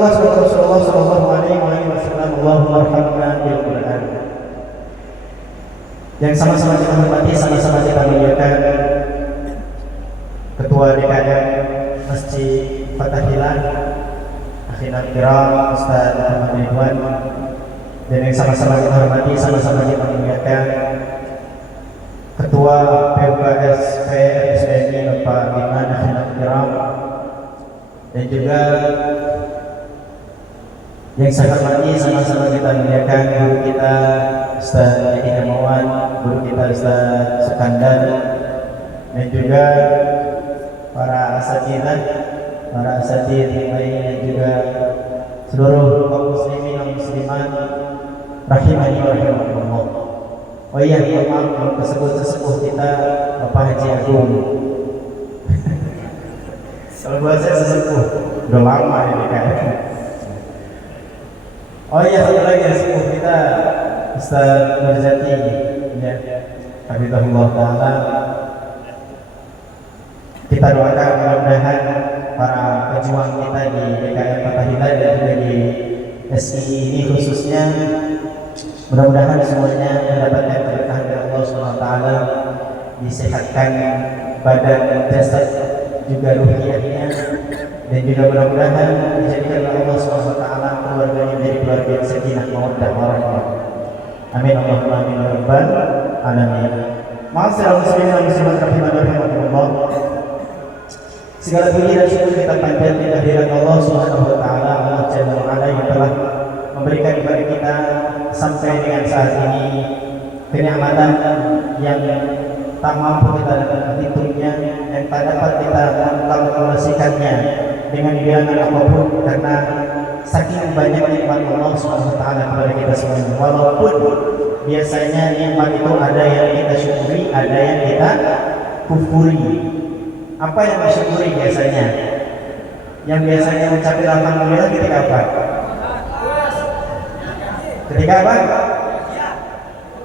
Rasulullah Shallallahu Alaihi Wasallam, Allahumma arhamna bil Quran. Yang sama-sama kita hormati, sama-sama kita muliakan Ketua DKM Masjid Fatahillah, Akhina Kiram Ustaz Muhammad Ridwan, dan yang sama-sama kita hormati, sama-sama kita muliakan Ketua PUKS PSDI Bapak Iman Akhina Kiram, dan juga yang saya hormati, sama-sama kita muliakan guru kita Ustaz Yadi Hamawan, guru kita Ustaz Sukandar, dan juga para asatidzah, para asatidz yang lain, dan juga seluruh kaum muslimin dan muslimat rahimani wa rahimakumullah. Oh iya, maaf belum kesepuh kita Bapak Haji Agung. Kalau buat saya sesepuh, udah lama ini kan. Oh iya, satu lagi sesepuh kita Ustaz Murzati, ya, Hafizahullah Ta'ala. Kita doakan mudah-mudahan para pejuang kita di DKM Fatahillah dan juga di SI ini khususnya, mudah-mudahan semuanya mendapatkan berkah dari Allah Subhanahu wa Ta'ala, disehatkan badan, jasad, juga ruhiyahnya, dan juga mudah-mudahan dijadikan oleh Allah Subhanahu wa Ta'ala keluarganya menjadi keluarga yang sakinah mawaddah warahmah. Amin Allahumma amin ya rabbal alamin. Ma'asyiral muslimin wal muslimat rahimani wa rahimakumullah. Segala puji dan syukur kita panjatkan di hadirat Allah Subhanahu wa Ta'ala, Allah Jalla wa Ala, yang telah memberikan kepada kita sampai dengan saat ini kenikmatan yang tak mampu kita menghitungnya, yang tak dapat kita mengkalkulasikannya dengan bilangan apapun, karena saking banyak nikmat Allah Subhanahu wa Ta'ala kepada kita semuanya. Walaupun biasanya nikmat itu ada yang kita syukuri, ada yang kita kufuri. Apa yang disyukuri biasanya? Yang biasanya mencapai alhamdulillah ketika apa? Ketika apa?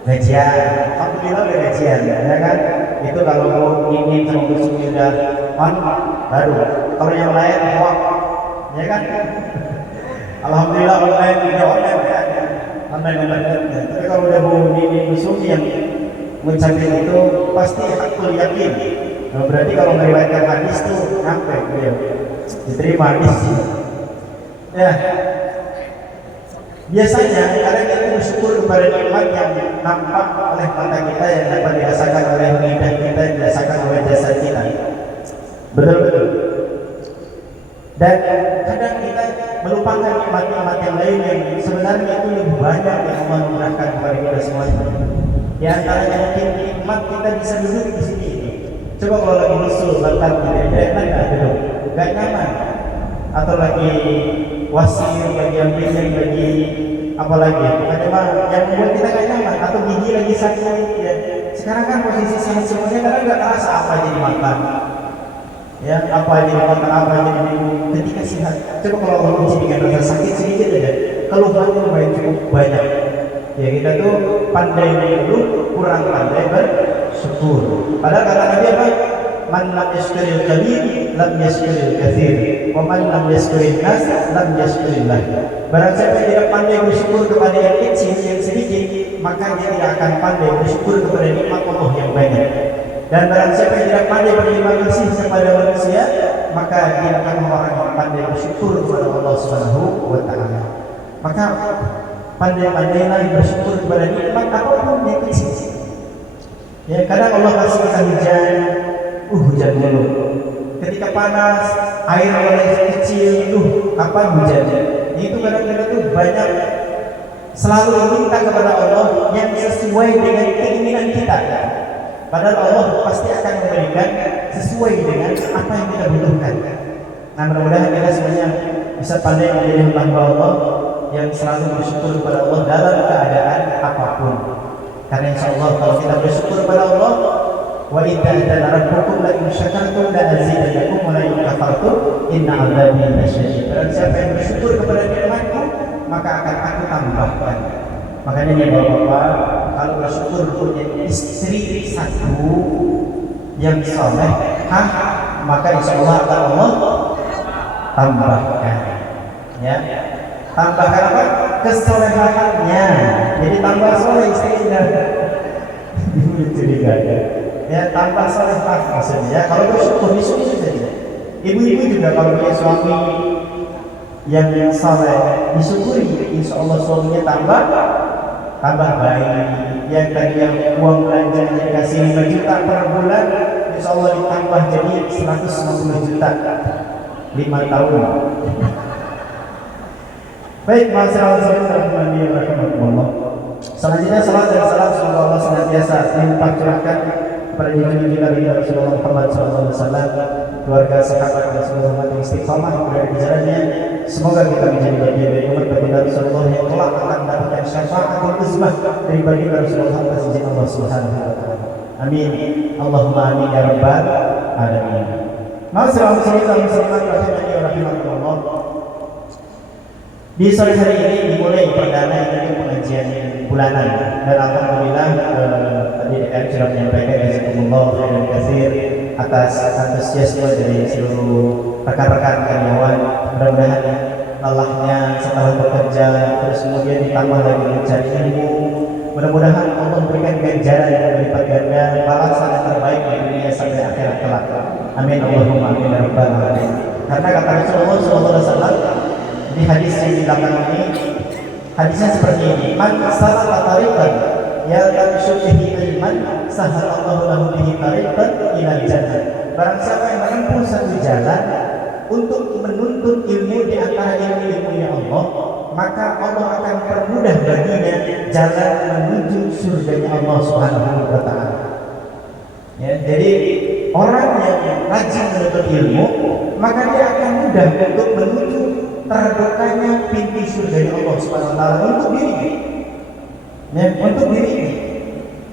Gajian. Alhamdulillah udah gajian, ya kan? Itu kalau ingin sama besok sudah on baru. Kalau yang lain hoak, ya kan? Alhamdulillah online juga online, ya. Online. Tapi kalau udah mau ini besok yang mencapai itu pasti hakul yakin. Nah, berarti kalau meriwayatkan hadis tuh nyampe beliau diterima hadis. Ya, biasanya kadang kita bersyukur kepada nikmat yang nampak oleh mata kita, yang dapat dirasakan oleh lidah kita, yang dirasakan oleh jasad kita. Betul. Dan kadang kita melupakan nikmat-nikmat yang lain yang sebenarnya itu lebih banyak yang Allah murahkan kepada kita semuanya. Di antaranya mungkin nikmat kita bisa duduk di sini. Coba kalau lagi usul bantal tidak duduk, gak nyaman. Atau lagi wasir, lagi ambilin, lagi apa lagi? Pokoknya yang membuat kita gak nyaman. Atau gigi lagi sakit. Ya. Sekarang kan posisi sehat semuanya, kadang gak terasa apa aja dimakan. Ya, apa aja dimakan, apa aja diminum. Ketika sehat, coba kalau Allah uji dengan rasa sakit sedikit aja, keluhannya lumayan cukup banyak. Ya, kita tuh pandai mengeluh, kurang pandai bersyukur. Padahal kata Nabi apa? Man lam yashkuril qalil lam yashkuril katsir, wa man lam yashkuril nas lam yashkurillah. Barang siapa yang tidak pandai bersyukur kepada yang kecil, yang sedikit, maka dia tidak akan pandai bersyukur kepada nikmat Allah yang banyak. Dan barang siapa yang tidak pandai berterima kasih kepada manusia, maka dia akan orang yang pandai bersyukur kepada Allah Subhanahu wa Ta'ala. Maka pandai-pandailah bersyukur kepada nikmat apapun yang kecil. Ya, kadang Allah kasih kita hujan, hujan dulu. Ketika panas, air mulai kecil, kapan hujannya? Itu kadang-kadang tuh banyak selalu meminta kepada Allah yang sesuai dengan keinginan kita. Padahal Allah pasti akan memberikan sesuai dengan apa yang kita butuhkan. Nah, mudah-mudahan kita semuanya bisa pandai menjadi hamba Allah yang selalu bersyukur kepada Allah dalam keadaan apapun. Karena insya Allah kalau kita bersyukur kepada Allah, wa idza adzana rabbukum la in syakartum la azidannakum wa la in kafartum inna 'adzabi lasyadid. Dan siapa yang bersyukur kepada nikmatku, maka akan aku tambahkan. Makanya nih Bapak-bapak, kalau bersyukur punya istri satu yang saleh, maka insya Allah akan Allah tambahkan. Ya, tambahkan apa? Kesolehannya. Jadi tambah soleh istrinya. Itu juga ya, tambah solehah maksudnya. Ya, kalau bersyukur disuruh saja. Ibu-ibu juga kalau punya suami yang soleh disyukuri, insya Allah suaminya tambah baik. Yang tadi yang uang belanja dikasih 5 juta per bulan, insya Allah ditambah jadi 150 juta 5 tahun. Baik, masyaallah. Selanjutnya salat dan salam semoga Allah senantiasa limpah curahkan kepada junjungan kita Rasulullah Muhammad SAW, keluarga sahabat Rasulullah Muhammad yang istiqamah berada di jalannya. Semoga kita menjadi bagian dari umat baginda Rasulullah yang kelak akan mendapatkan syafaatul uzmah dari baginda Rasulullah atas izin Allah Subhanahu wa taala. Amin. Allahumma amin ya rabbal alamin. Masyaallah muslimat rahimani wa rahimakumullah. Di sore hari ini dimulai perdana dari pengajian bulanan dan alhamdulillah tadi DKM sudah menyampaikan jazakumullah khairan katsir atas antusiasme dari seluruh rekan-rekan karyawan. Mudah-mudahan lelahnya setelah bekerja terus kemudian ditambah lagi mencari ilmu, mudah-mudahan Allah memberikan ganjaran yang berlipat ganda, balasan yang terbaik di dunia sampai akhirat kelak. Amin Allahumma amin ya rabbal alamin. Karena kata Rasulullah SAW di hadis yang di belakang ini, hadisnya seperti ini: man salaka tariqan yaltamishu bihi ilman sahalallahu lahu bihi tariqan ilal jannah. Barang siapa yang menempuh satu jalan untuk menuntut ilmu di antara ilmu-ilmunya Allah, maka Allah akan permudah baginya jalan menuju surganya Allah Subhanahu wa taala. Ya, jadi orang yang rajin menuntut ilmu, maka dia akan mudah untuk menuju terbukanya pintu surga Allah Subhanahu wa taala untuk diri. Ya, untuk diri.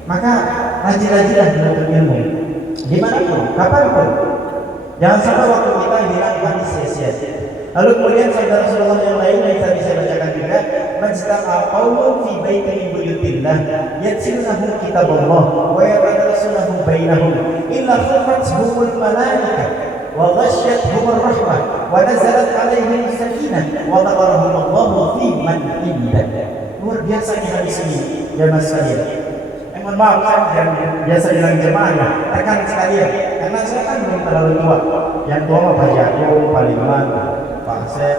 Maka rajin-rajinlah menuntut ilmu. Dimanapun, kapanpun. Jangan sampai waktu kita hilang hadis sia-sia. Lalu kemudian saudara Rasulullah yang lain yang tadi saya bacakan juga, majtama'a qaumun fi baitin min buyutillah yatsilunahu kitaballah wa yatadarasunahu bainahum illa khafathumul malaikah wa ghasyiyatuhumur rahmah wa nazalat alaihim sakinah wa dhakarahumullahu fi man indah. Luar biasa ini hadis ini ya Mas Fadil. Mohon maaf kan yang biasa bilang jemaah tekan sekalian karena saya kan belum terlalu tua. Yang tua mah Pak Jago, Pak Liman, Pak Asep,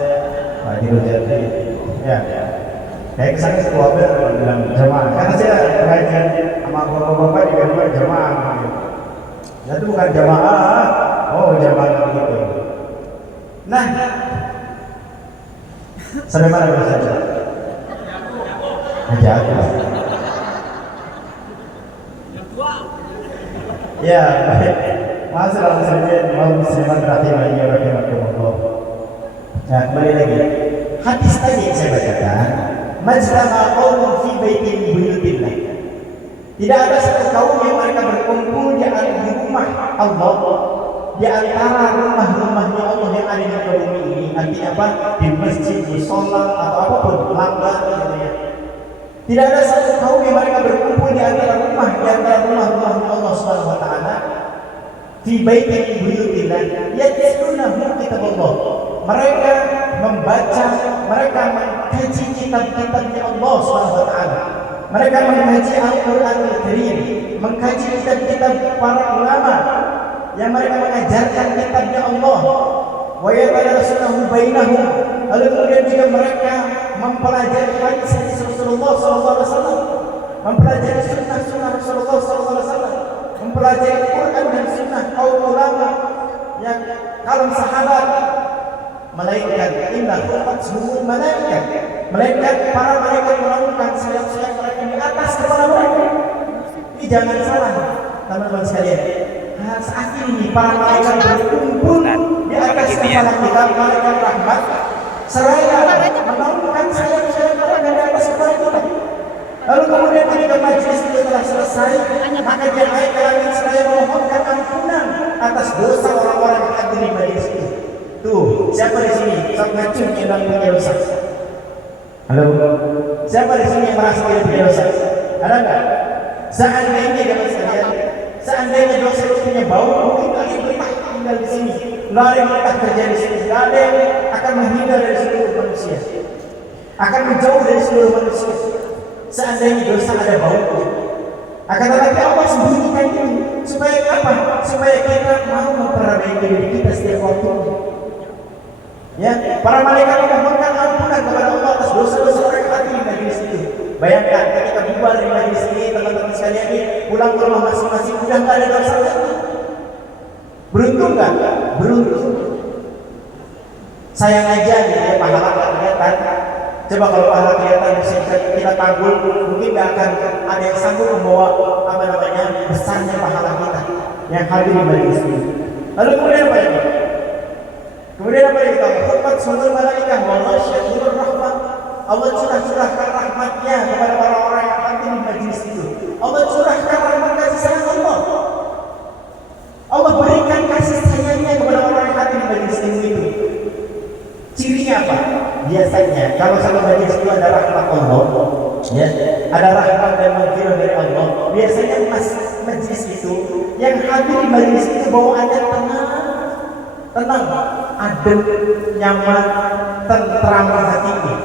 Pak Dirujati. Ya. Kayak kesana setua bilang jemaah karena saya pengajian sama bapak-bapak juga jemaah. Ya itu bukan jemaah. Oh, jamaah begitu. Nah, sampai mana bersaja? Jago. Ya, baik. Masalah muslimat rahimani wa rahimakumullah. Nah, kembali lagi. Hadis tadi yang saya bacakan, majtama'a qaumun fi baitin buyutillah. Tidak ada satu kaum yang mereka berkumpul di rumah Allah, di antara rumah-rumahnya Allah yang ada di muka bumi ini. Artinya apa? Di masjid, di sholat atau apapun, langgar gitu ya. Tidak ada satu kaum yang mereka berkumpul di antara rumah-rumahnya Allah Subhanahu wa taala fi baitin buyutillah yatluna kitabullah. Mereka membaca, mereka mengkaji kitab-kitabnya Allah Subhanahu wa taala. Mereka mengkaji Al-Qur'anul Karim, mengkaji kitab-kitab para ulama yang mereka mengajarkan kitabnya Allah. Wa yadarasunahu bainahum. Lalu kemudian juga mereka mempelajari hadis Rasulullah SAW, mempelajari sunnah Rasulullah SAW, mempelajari Quran dan sunnah kaum ulama yang kaum sahabat. Malaikat inna khalaqatul malaikat, malaikat para malaikat menurunkan sayap-sayap mereka di atas kepala mereka. Ini jangan salah teman-teman sekalian. Nah, saat ini para malaikat berkumpul di atas kepala kita, malaikat rahmat seraya menurunkan sayap-sayap mereka di atas kepala kita. Lalu kemudian ketika majelis itu telah selesai, maka dia naik ke langit seraya memohonkan ampunan atas dosa orang-orang yang hadir di majelis itu. Tuh, siapa di sini sok ngacung yang punya dosa? Halo, siapa di sini yang merasa dia punya dosa? Ada nggak? Seandainya dapat sekalian, seandainya dosa itu punya bau, mungkin kalian betah tinggal di sini. nggak ada yang akan terjadi di sini, nggak ada yang akan menghindar dari seluruh manusia, akan menjauh dari seluruh manusia. Seandainya dosa ada baunya, akan tetapi Allah sembunyikan ini supaya apa? Supaya kita mau memperbaiki diri kita setiap waktu. Ya, para malaikat memohonkan ampunan kepada Allah atas dosa-dosa orang hati di majelis itu. Bayangkan ketika bubar di majelis ini, teman-teman sekalian ini pulang ke rumah masing-masing sudah nggak ada dosa lagi. Beruntung nggak? Beruntung. Sayang aja gitu ya, pahala nggak kelihatan. Coba kalau pahala kelihatan bisa kita tanggul, mungkin nggak akan ada yang sanggup membawa besarnya pahala kita yang hadir di majelis ini. Lalu kemudian apa ini? Kemudian apa yang kita hormat sunnah malaikah wa ghasyiyatuhur rahmah. Allah curahkan rahmatnya kepada orang-orang yang hadir di majelis itu. Allah curahkan rahmat kasih sayang Allah. Allah berikan kasih sayangnya kepada orang yang hadir di majelis itu. Cirinya apa? Biasanya kalau satu majelis itu ada rahmat Allah, ya, ada rahmat dan maghfirah dari Allah. Biasanya majelis itu yang hadir di majelis itu bawaannya tenang, adem, nyaman, tentram hatinya.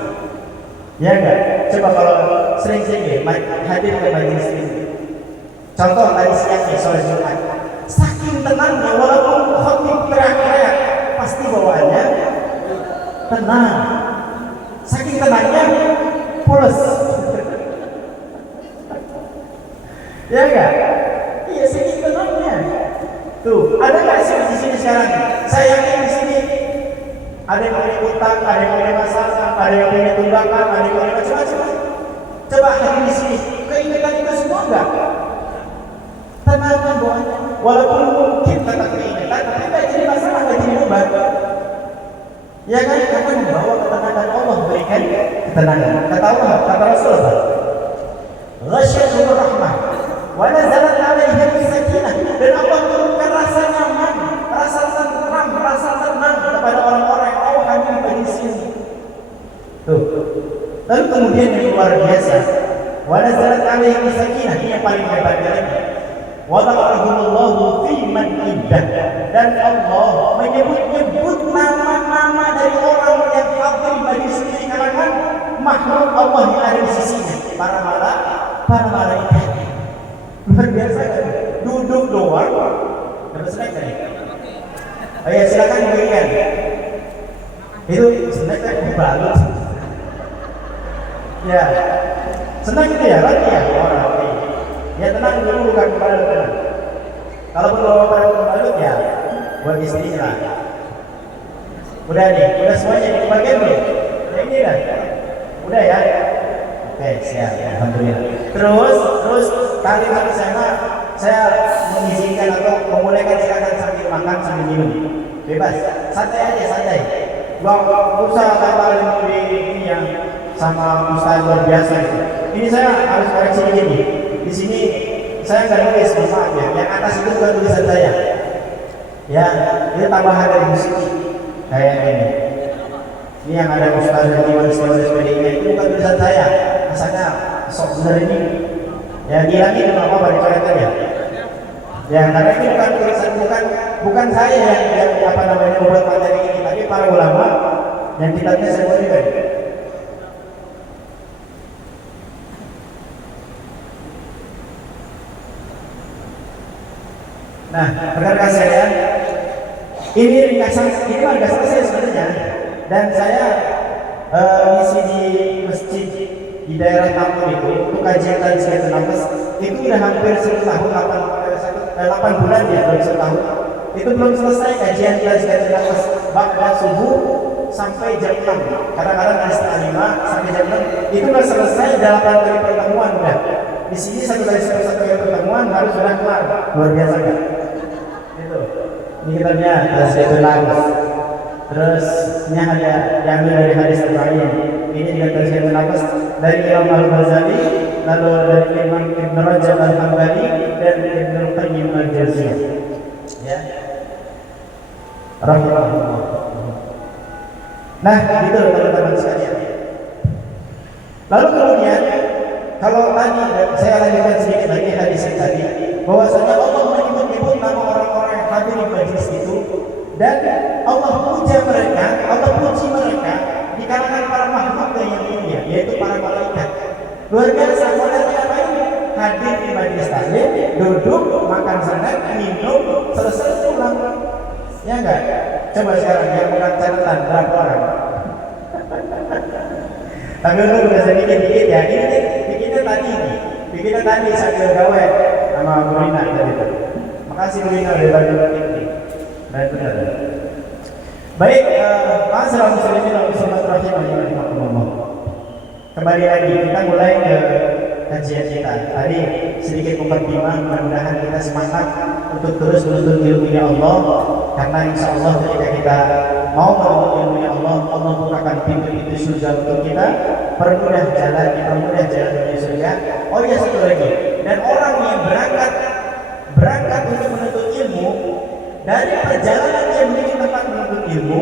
Ya enggak? Coba kalau sering-sering hadir ke majelis ini. Contoh tadi siang nih sore Jumat. Saking tenangnya walaupun khotib teriak-teriak pasti bawaannya tenang. Saking tenangnya pules. Ya enggak? Iya, saking tenangnya. Tuh, ada nggak sih di sini sekarang? Saya yakin di sini ada yang punya utang, ada yang punya masalah, ada yang punya tunggakan, ada yang punya macam-macam. Coba hadir di sini, keingetan itu semua enggak? Tenangkan doanya. Walaupun mungkin tetap keingetan, tapi nggak jadi masalah, nggak jadi beban. Ya kan? Karena membawa ketenangan Allah, berikan ketenangan. Kata Allah, kata Rasulullah, ghasyiyatuhur rahmah wa nazalat alaihim sakinah, dan Allah turunkan rasa nyaman, rasa tentram, rasa tenang kepada orang-orang yang mau hadir di sini. Tuh. Lalu kemudian yang luar biasa, wa nazalat alaihim sakinah, ini yang paling hebat lagi. Wa ta'arahumullahu fi man indah, dan Allah menyebut-nyebut nama-nama dari orang yang hadir di sini kalangan makhluk Allah yang ada di sisinya, para malaikat. Luar biasa kan? Duduk doang dapat snack tadi. Oh ya, silakan berikan. Itu snack kan dibalut. Ya, snack itu ya lagi ya. Oke. Ya tenang dulu, bukan balut tenang. Kalau perlu balut ya buat istri lah. Udah nih, udah semuanya dibagian belum? Yang ini dah. Udah ya. Oke, siap. Alhamdulillah. Terus kali ke sana saya mengizinkan atau membolehkan silakan sambil makan sambil minum. Bebas. Santai aja, santai. Gua usah kata ini yang sama ustaz luar biasa itu. Ini saya harus koreksi begini. Di sini saya nggak nulis, maaf ya. Yang atas itu bukan tulisan saya. Ya, ini tambahan dari musik kayak ini. Ini yang ada ustaz dan istimewa sebagainya itu bukan tulisan saya. Misalnya sok benar ini. Ya dihilangin itu apa dari coretan ya. Ya karena ini bukan tulisan, bukan saya yang apa namanya membuat materi ini, tapi para ulama yang kitabnya saya buat juga. Nah, rekan-rekan saya, ini ringkasan, ini nggak selesai sebenarnya. Dan saya misi di masjid di daerah Tampung itu untuk kajian Tazkiyatun Nafas itu udah hampir 1 tahun, 8 bulan ya, belum 1 tahun. Itu belum selesai kajian Tazkiyatun Nafas ba'da subuh sampai jam 6. Kadang-kadang dari setengah 5 sampai jam 6 itu udah selesai 8 kali pertemuan udah. Di sini 1 kali pertemuan harus sudah kelar. Luar biasa kan? Itu. Ini kitabnya Tazkiyatun Nafas. Terus ini ada yang dari hadis terakhir. Ini juga Tazkiyatun Nafas dari Imam Al-Ghazali, lalu dari Imam Ibn Rajab Al-Hambali dan Ibn Qayyim Al-Jauziyah. Ya. Rahimahullah. Nah, gitu teman-teman sekalian. Lalu kemudian kalau tadi saya lanjutkan sedikit lagi hadis tadi, bahwasanya Allah menyebut-nyebut nama orang-orang yang hadir di majelis itu, dan makhluk yang mulia, yaitu para malaikat. Luar biasa, modelnya apa ini? Hadir di majelis taklim, duduk, makan senang, minum, selesai pulang. Ya enggak? Coba sekarang yang bukan catatan berapa orang? Tapi untuk udah sedikit-dikit ya. Ini bikinnya tadi nih. Bikinnya tadi sambil gawe sama Bu Rina tadi itu. Makasih Bu Rina udah bantu ini. Baik benar. Baik, Masyaallah muslimin wal muslimat rahimakumullah. Kembali lagi kita mulai ke kajian kita. Tadi sedikit mukadimah, mudah-mudahan kita semangat untuk terus menuntut ilmunya Allah, karena insya Allah ketika kita mau menuntut ilmunya Allah, Allah bukakan pintu-pintu surga untuk kita, permudah jalan menuju surga. Oh iya, satu lagi, dan orang yang berangkat untuk menuntut ilmu, dari perjalanan dia menuju tempat menuntut ilmu,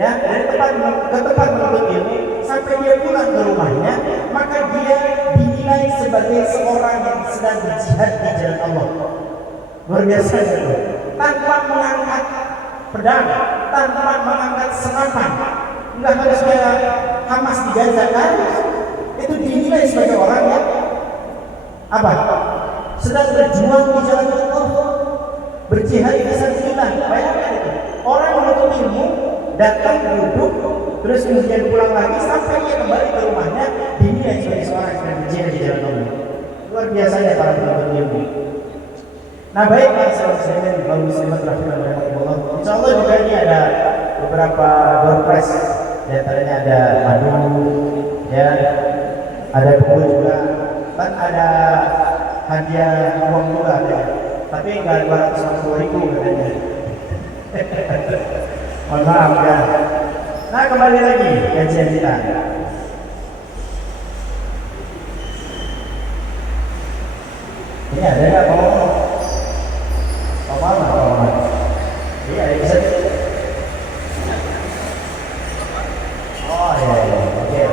ya, dari tempat ke tempat menuntut ilmu sampai dia pulang ke rumahnya, maka dia dinilai sebagai seorang yang sedang berjihad di jalan Allah. Luar biasa itu. Tanpa mengangkat pedang, tanpa mengangkat senapan, enggak harus kayak Hamas di Gaza, kan? Itu dinilai sebagai orang yang apa? Sedang berjuang di jalan Allah, berjihad di sabilillah. Bayangkan itu. Orang menuntut ilmu, datang duduk, terus kemudian pulang lagi sampai dia kembali ke rumahnya, dinilai sebagai seorang yang berjihad di jalan Allah. Luar biasanya para penuntut ilmu. Nah baik, Assalamualaikum warahmatullahi wabarakatuh. Insya Allah juga ini ada beberapa door prize, di antaranya ada madu, ya, ada buku juga, dan ada hadiah uang juga ya. Tapi nggak 250.000 katanya. Mohon maaf ya. Nah kembali lagi kajian kita. Ini ada nggak Paman? Iya, bisa. Oh iya, oke.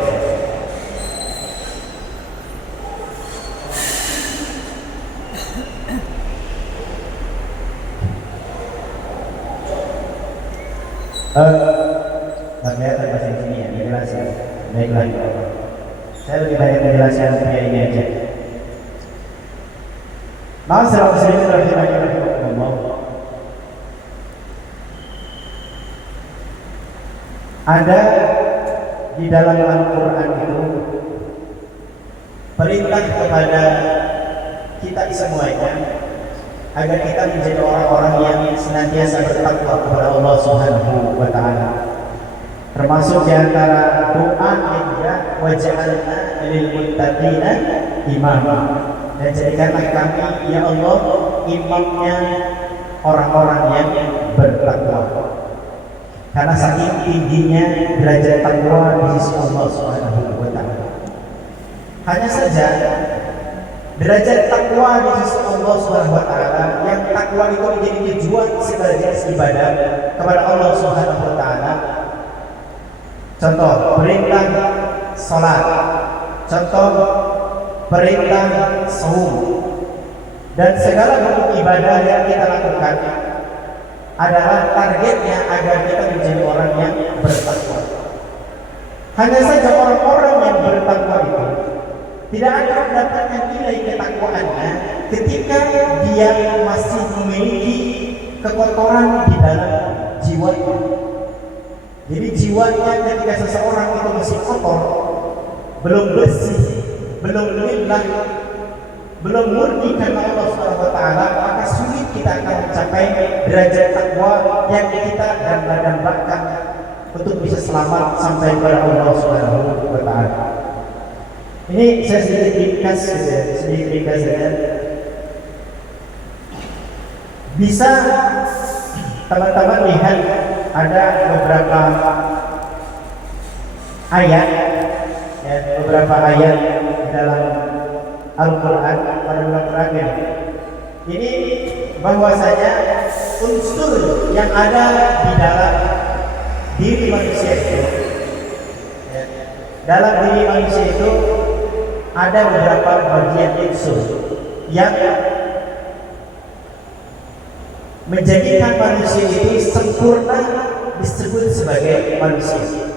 Terlihat bahasa sini ya, dijelaskan. Baiklah. Saya lebih banyak menjelaskan pria ini aja. Masyaallah muslimin rahimakumullah. Ada di dalam Al-Quran itu perintah kepada kita semuanya agar kita menjadi orang-orang yang senantiasa bertakwa kepada Allah Subhanahu wa Ta'ala. Termasuk di antara doa juga, waj'alna lil muttaqina imama, dan jadikanlah kami ya Allah imamnya orang-orang yang bertakwa. Karena saking tingginya derajat takwa di sisi Allah Subhanahu wa Ta'ala. Hanya saja derajat takwa di sisi Allah Subhanahu wa Ta'ala, yang takwa itu menjadi tujuan segala jenis ibadah kepada Allah Subhanahu wa Ta'ala. Contoh perintah salat, contoh perintah saum, dan segala bentuk ibadah yang kita lakukan adalah targetnya agar kita menjadi orang yang bertakwa. Hanya saja orang-orang yang bertakwa itu tidak akan mendapatkan nilai ketakwaannya ketika dia masih memiliki kekotoran di dalam jiwanya. Jadi jiwanya ketika seseorang itu masih kotor, belum bersih, belum lillah, belum murni karena Allah Subhanahu wa Ta'ala, maka sulit kita akan mencapai derajat takwa yang kita dambakan untuk bisa selamat sampai kepada Allah Subhanahu wa Ta'ala. Ini saya sedikit ringkas saja. Bisa teman-teman lihat ada beberapa ayat, ya, beberapa ayat di dalam Al-Quran pada bulan terakhir. Ini bahwasanya unsur yang ada di dalam diri manusia itu, ya, dalam diri manusia itu ada beberapa bagian unsur yang menjadikan manusia itu sempurna disebut sebagai manusia.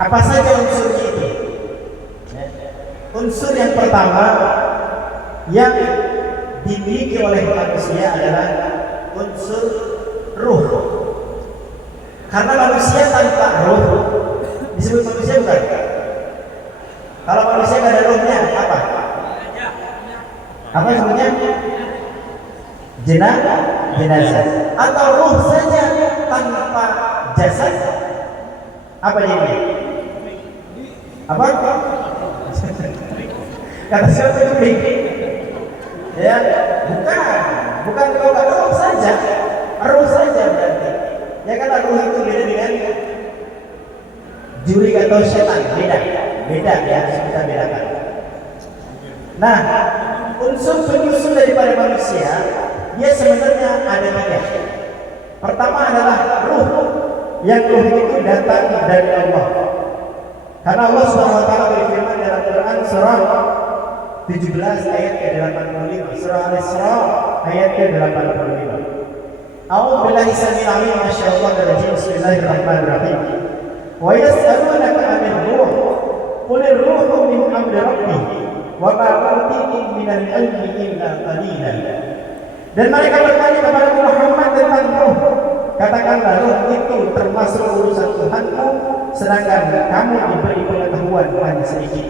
Apa saja unsurnya itu? Ya. Unsur yang pertama yang dimiliki oleh manusia adalah unsur ruh. Karena manusia tanpa ruh disebut manusia bukan? Kalau manusia nggak ada ruhnya apa? Apa sebutnya? Jenazah. Atau ruh saja tanpa jasad apa jadinya? Apa? Kata siapa itu? Ya, bukan kalau nggak ruh saja berarti. Ya kan ruh itu beda dengan juri atau setan, beda ya, harus kita bedakan. Nah, unsur penyusun daripada manusia dia sebenarnya ada 3. Pertama adalah ruh, yang ruh itu datang dari Allah. Karena Allah Subhanahu wa taala berfirman dalam Quran surah 17 ayat ke-85, surah Al-Isra ayat ke-85. A'udzu billahi samil 'alim minasyaitonir rajim. Bismillahirrahmanirrahim. Wa yas'alunaka 'anil ruh. Qul ar-ruhu min amri rabbih wa ma utitum minal ilmi illa qalilan. Dan mereka bertanya kepada Muhammad tentang ruh. Katakanlah ruh itu termasuk urusan Tuhanmu, sedangkan kamu diberi pengetahuan hanya sedikit.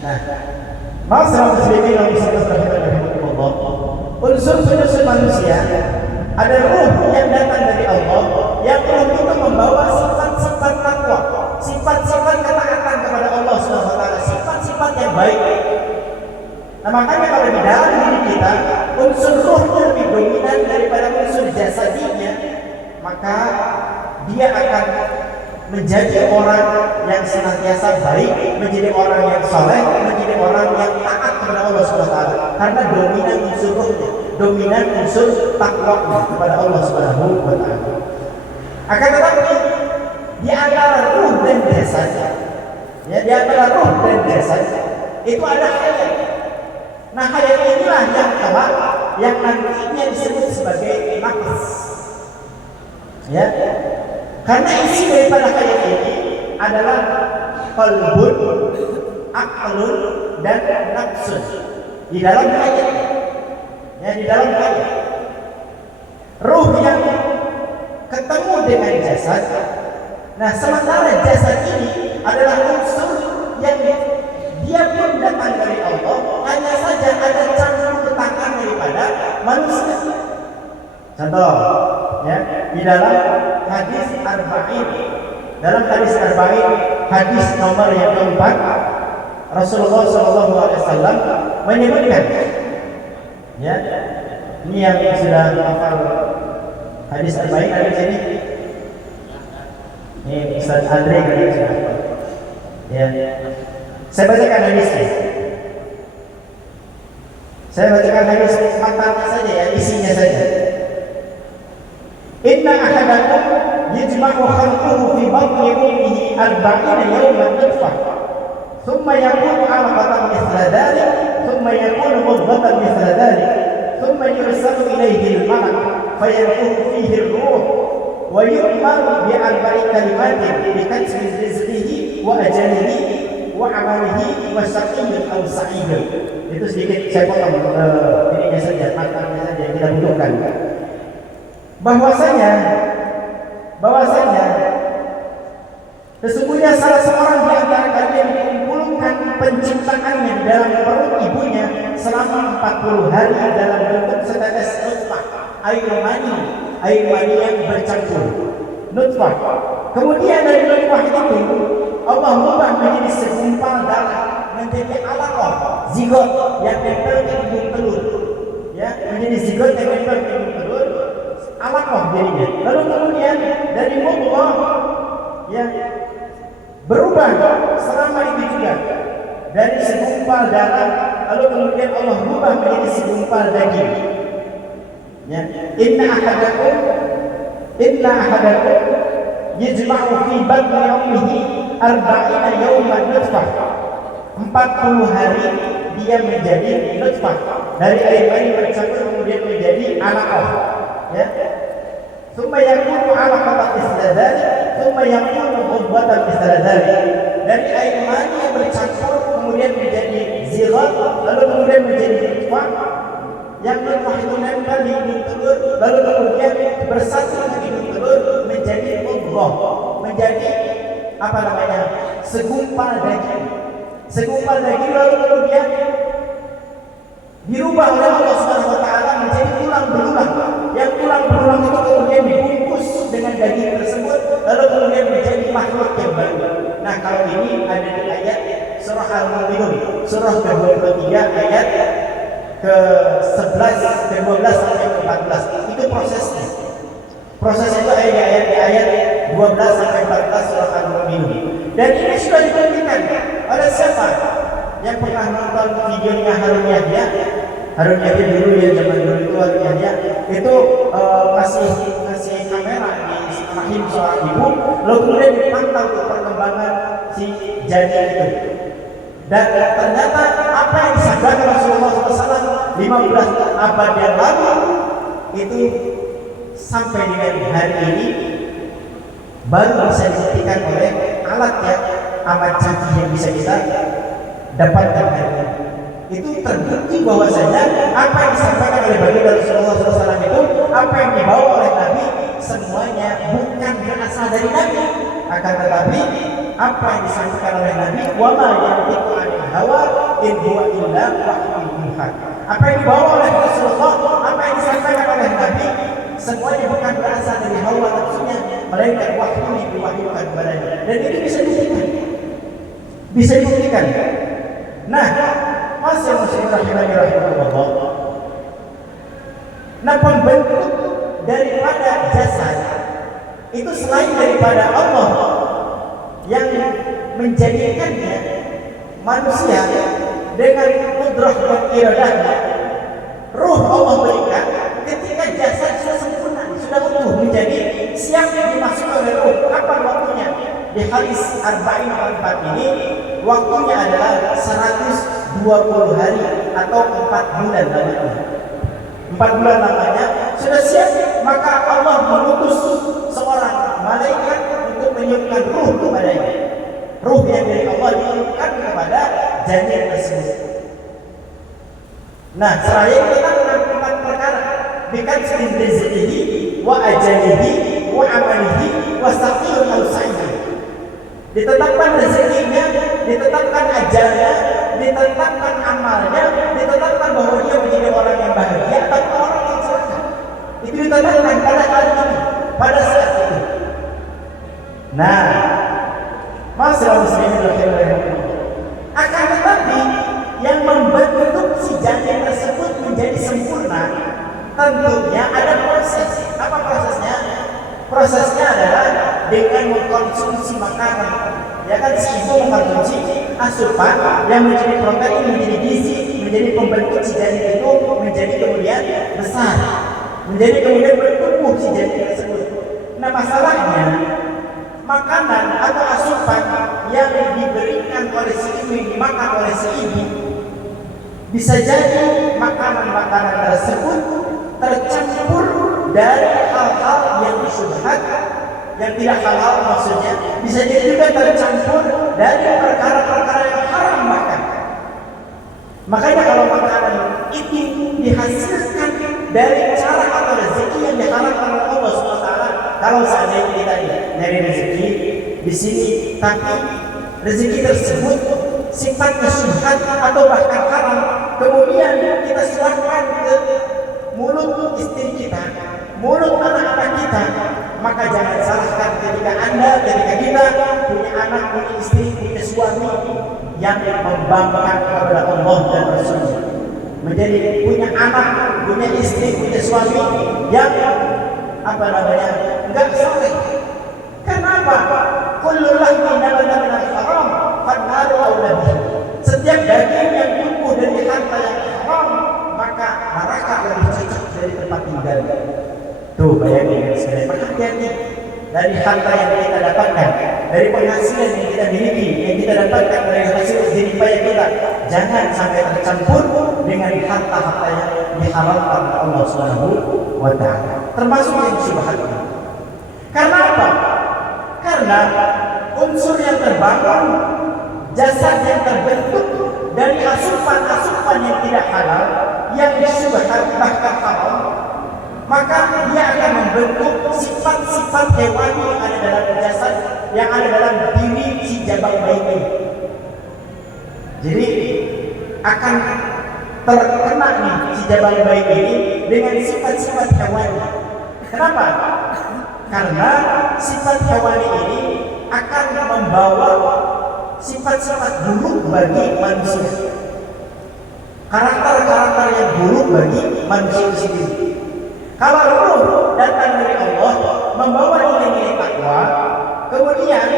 Nah, masalah muslimin yang bisa rahimahullah, unsur penyusun manusia ada ruh yang datang dari Allah, yang ruh itu membawa sifat-sifat takwa, sifat-sifat ketaatan kepada Allah Subhanahu wa taala, sifat-sifat yang baik. Nah, makanya kalau di dalam diri kita unsur ruhnya lebih dominan daripada unsur jasadinya, maka dia akan menjadi orang yang senantiasa baik, menjadi orang yang saleh, menjadi orang yang taat kepada Allah Subhanahu wa taala. Karena dominan unsur ruhnya, dominan unsur takwanya kepada Allah Subhanahu wa taala. Akan tetapi di antara ruh dan jasad, ya, di antara ruh dan jasad itu ada hayat. Nah, hayat inilah yang kelak yang nantinya disebut sebagai nafas. Ya. Karena isi daripada hayat ini adalah qalbun, aqlun, dan nafsun. Di dalam hayat. Ya, di dalam hayat. Ruh yang ketemu dengan jasad. Nah, sementara jasad ini adalah unsur yang dia pun datang dari Allah, hanya saja ada campur tangan daripada manusia. Contoh, ya, di dalam hadis arba'in, hadis nomor yang keempat, Rasulullah SAW menyebutkan, ya, ini yang sudah hafal hadis arba'in ada di sini. Ini Ustaz Andre kan yang sudah hafal. Ya. Saya bacakan hadisnya. Saya bacakan hadis matanya saja ya, isinya saja. Inna ahadakum yajma'u khalquhu fi batni ummihi 40 yawman nutfah. Thumma yakunu 'alaqatan mithla dhalik, thumma yakunu mudghatan mithla dhalik, thumma yursalu ilayhi al-malak fayanfukhu fihi ar-ruh wa yu'maru bi 'arba'i kalimatin bi katbi rizqihi wa ajalihi wa amalihi wa saqiyyun aw sa'idun. Itu sedikit saya potong ininya saja, matanya saja yang kita butuhkan. Bahwasanya sesungguhnya salah seorang di antara kalian mengumpulkan penciptaannya di dalam perut ibunya selama 40 hari dalam bentuk setetes nutfah, air mani yang bercampur nutfah. Kemudian dari nutfah itu Allah ubah menjadi segumpal darah, menjadi alaqah, zigot yang nempel di ujung telur. Ya, menjadi zigot yang nempel di ujung telur, alaqah jadinya. Lalu kemudian dari mudghah, ya, berubah selama itu juga dari segumpal darah, lalu kemudian Allah ubah menjadi segumpal daging. Ya, inna ahadakum yajma'u fi batni ummihi 40 yawman nutfah. 40 hari dia menjadi nutfah, dari air mani bercampur kemudian menjadi alaqah, ya. Tsumma yakunu 'alaqatan mithla dzalik, tsumma yakunu ubbatan mithla dzalik, dari air mani yang bercampur kemudian menjadi zirat, lalu kemudian menjadi nutfah, yang nutfah itu nempel di indung telur, lalu kemudian bersatu dengan indung telur menjadi mudghah, menjadi apa namanya, segumpal daging. Segumpal daging lalu kemudian dirubah oleh Allah Subhanahu wa taala menjadi tulang belulang. Yang tulang belulang itu kemudian dibungkus dengan daging tersebut, lalu kemudian menjadi makhluk yang baru. Nah, kalau ini ada di ayat surah Al-Mu'minun, surah ke-23 ayat ke-11, ke-12 sampai ke-14. Itu prosesnya. Proses itu ada di ayat 12 sampai 14 surah Al-Mu'minun. Dan ini sudah dibuktikan oleh siapa? Yang pernah nonton videonya Harun Yahya. Harun Yahya dulu ya, zaman dulu itu Harun Yahya itu kasih kamera di rahim seorang ibu, lalu kemudian dipantau perkembangan si janin itu. Dan ternyata apa yang disabdakan Rasulullah SAW 15 abad yang lalu itu sampai dengan hari ini baru bisa dibuktikan oleh alat yang amat canggih yang bisa kita dapatkan hari ini. Itu terbukti bahwasanya apa yang disampaikan oleh baginda Rasulullah SAW itu, apa yang dibawa oleh Nabi, semuanya bukan berasal dari Nabi, akan tetapi apa yang disampaikan oleh Nabi, wa ma yantiqu 'anil hawa in huwa illa wahyun yuha. Apa yang dibawa oleh Rasulullah, apa yang disampaikan oleh Nabi, semuanya bukan berasal dari hawa nafsunya, melainkan wahyu yang diwahyukan kepadanya. Dan itu bisa dibuktikan. Bisa dibuktikan. Nah, masih muslim rahimani rahimahullah. Nah, pembentuk daripada jasad itu selain daripada Allah yang menjadikannya manusia dengan kudrah dan iradahnya, ruh Allah berikan ketika jasad sudah sempurna, sudah utuh menjadi siap dimasukkan oleh ruh. Kapan waktunya? Di hadis Arba'in al-Fat ini waktunya adalah 120 hari atau 4 bulan lamanya. 4 bulan lamanya sudah siap, maka Allah mengutus seorang malaikat untuk menyiapkan ruh kepadanya. Ruh yang dari Allah ditiupkan kepada janin tersebut. Nah, seraya kita dengan 4 perkara. Bikan rizqihi wa ajalihi wa amalihi wa saqiyun aw sa'id. Ditetapkan rezekinya, ditetapkan ajalnya, ditetapkan amalnya, ditetapkan bahwa dia menjadi orang yang bahagia atau orang yang celaka. Itu ditetapkan pada hari ini, pada saat itu. Nah, masalah muslimin rahimahullah. Akan tetapi yang membentuk si janin tersebut menjadi sempurna, tentunya ada proses. Apa prosesnya? Prosesnya adalah dengan mengkonsumsi makanan. Ya kan, si ibu mengkonsumsi asupan yang menjadi protein, menjadi gizi, menjadi pembentuk si janin itu menjadi kemudian besar, menjadi kemudian bertumbuh si janin tersebut. Nah, masalahnya makanan atau asupan yang diberikan oleh si ibu, yang dimakan oleh si ibu, bisa jadi makanan-makanan tersebut tercampur dari hal-hal yang syubhat, yang tidak halal, maksudnya bisa jadi juga tercampur dari perkara-perkara yang haram makan. Makanya kalau makanan itu dihasilkan dari cara atau rezeki yang dihalalkan oleh Allah SWT, kalau seandainya kita nyari rezeki di sini, tapi rezeki tersebut sifatnya syubhat atau bahkan haram, kemudian kita serahkan ke mulut istri kita, mulut anak-anak kita, maka jangan salahkan ketika Anda, ketika kita punya anak, punya istri, punya suami yang membanggakan kepada Allah dan Rasulnya, menjadi punya anak, punya istri, punya suami yang enggak soleh. Kenapa? Kullu lahmin nabata min al-haram fan-naru awla bihi. Setiap daging yang tumbuh dari harta yang haram, maka neraka lebih cocok dari tempat tinggal. Tuh, bayangin sekali. Maka hati-hati dari harta yang kita dapatkan, dari penghasilan yang kita miliki, yang kita dapatkan dari hasil jerih payah kita, jangan sampai tercampur dengan harta-harta yang dihalalkan oleh Allah Subhanahu wa taala, termasuk yang syubhat. Karena apa? Karena unsur yang terbangun, jasad yang terbentuk dari asupan-asupan yang tidak halal, yang syubhat bahkan haram, maka dia akan membentuk sifat-sifat hewani yang ada dalam jasad, yang ada dalam diri si jabang bayi ini. Jadi akan terkena nih si jabang bayi ini dengan sifat-sifat hewani. Kenapa? Karena sifat hewani ini akan membawa sifat-sifat buruk bagi manusia, karakter-karakter yang buruk bagi manusia sendiri. Kalau ruh datang dari Allah membawa nilai-nilai takwa, kemudian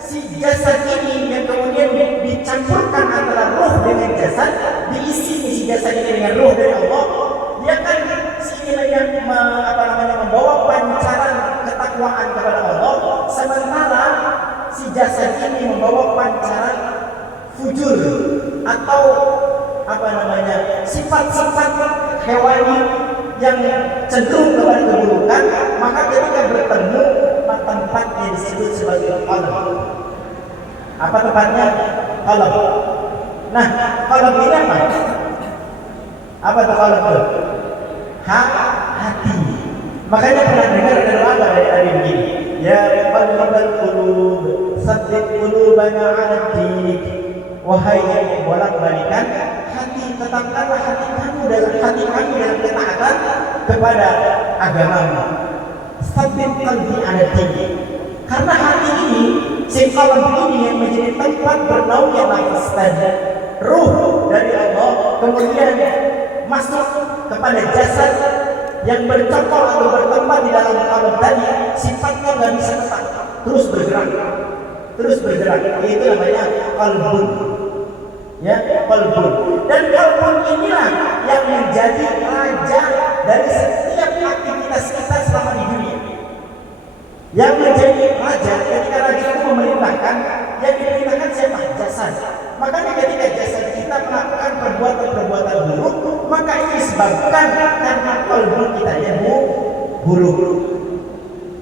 si jasad ini yang kemudian dicampurkan antara ruh dengan jasad, diisi si jasad ini dengan ruh dari Allah, dia kan si nilai yang membawa pancaran ketakwaan kepada Allah, sementara si jasad ini membawa pancaran fujur atau sifat-sifat hewani yang cenderung kepada keburukan. Maka ketika bertemu, tempatnya disebut sebagai qalb. Apa tempatnya? Qalb. Nah, qalb ini apa? Apa itu qalb itu? Hati. Makanya pernah dengar ada doa dari begini, ya qalbal qulub sabbit qulubana 'ala dinik. Wahai yang bolak-balikan hati, tetapkanlah hati kami dalam ketaatan kepada agamamu. Sabbit qalbi 'ala dinik. Karena hati ini, si qalb ini yang menjadi tempat bernaungnya nafas tadi, ruh dari Allah, kemudian masuk kepada jasad yang bercokol atau bertempat di dalam qalb tadi, sifatnya nggak bisa tetap, terus bergerak, itu namanya qalbun. Ya, qalbun. Dan qalbun inilah yang menjadi raja dari setiap aktivitas kita selama di dunia. Yang menjadi raja ketika raja itu memerintahkan, yang diperintahkan siapa? Jasad. Makanya ketika jasad kita melakukan perbuatan-perbuatan buruk, maka ini disebabkan karena qalbun kita yang buruk.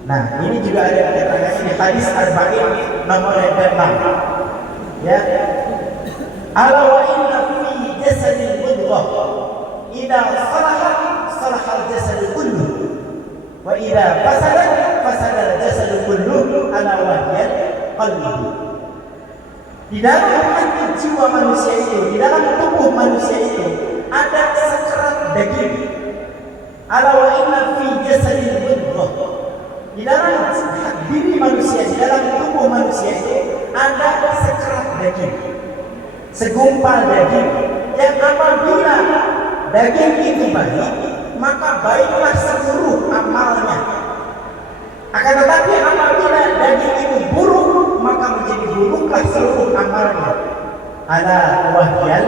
Nah, ini juga ada keterangan di hadis Arba'in nomor 6. Ya. Ala wa inna fi jasadil mudghah idza salahat salahal jasadu kullu wa idza fasadat fasadal jasadu kullu ala wahyal qalbi. Di dalam hati jiwa manusia itu, di dalam tubuh manusia itu ada sekerat daging. Ala wa inna fi jasadil mudghah. Di dalam diri manusia, di dalam tubuh manusia itu ada sekerat daging, segumpal daging, yang apabila daging itu baik, maka baiklah seluruh amalnya. Akan tetapi apabila daging itu buruk, maka menjadi buruklah seluruh amalnya. Ala wahyal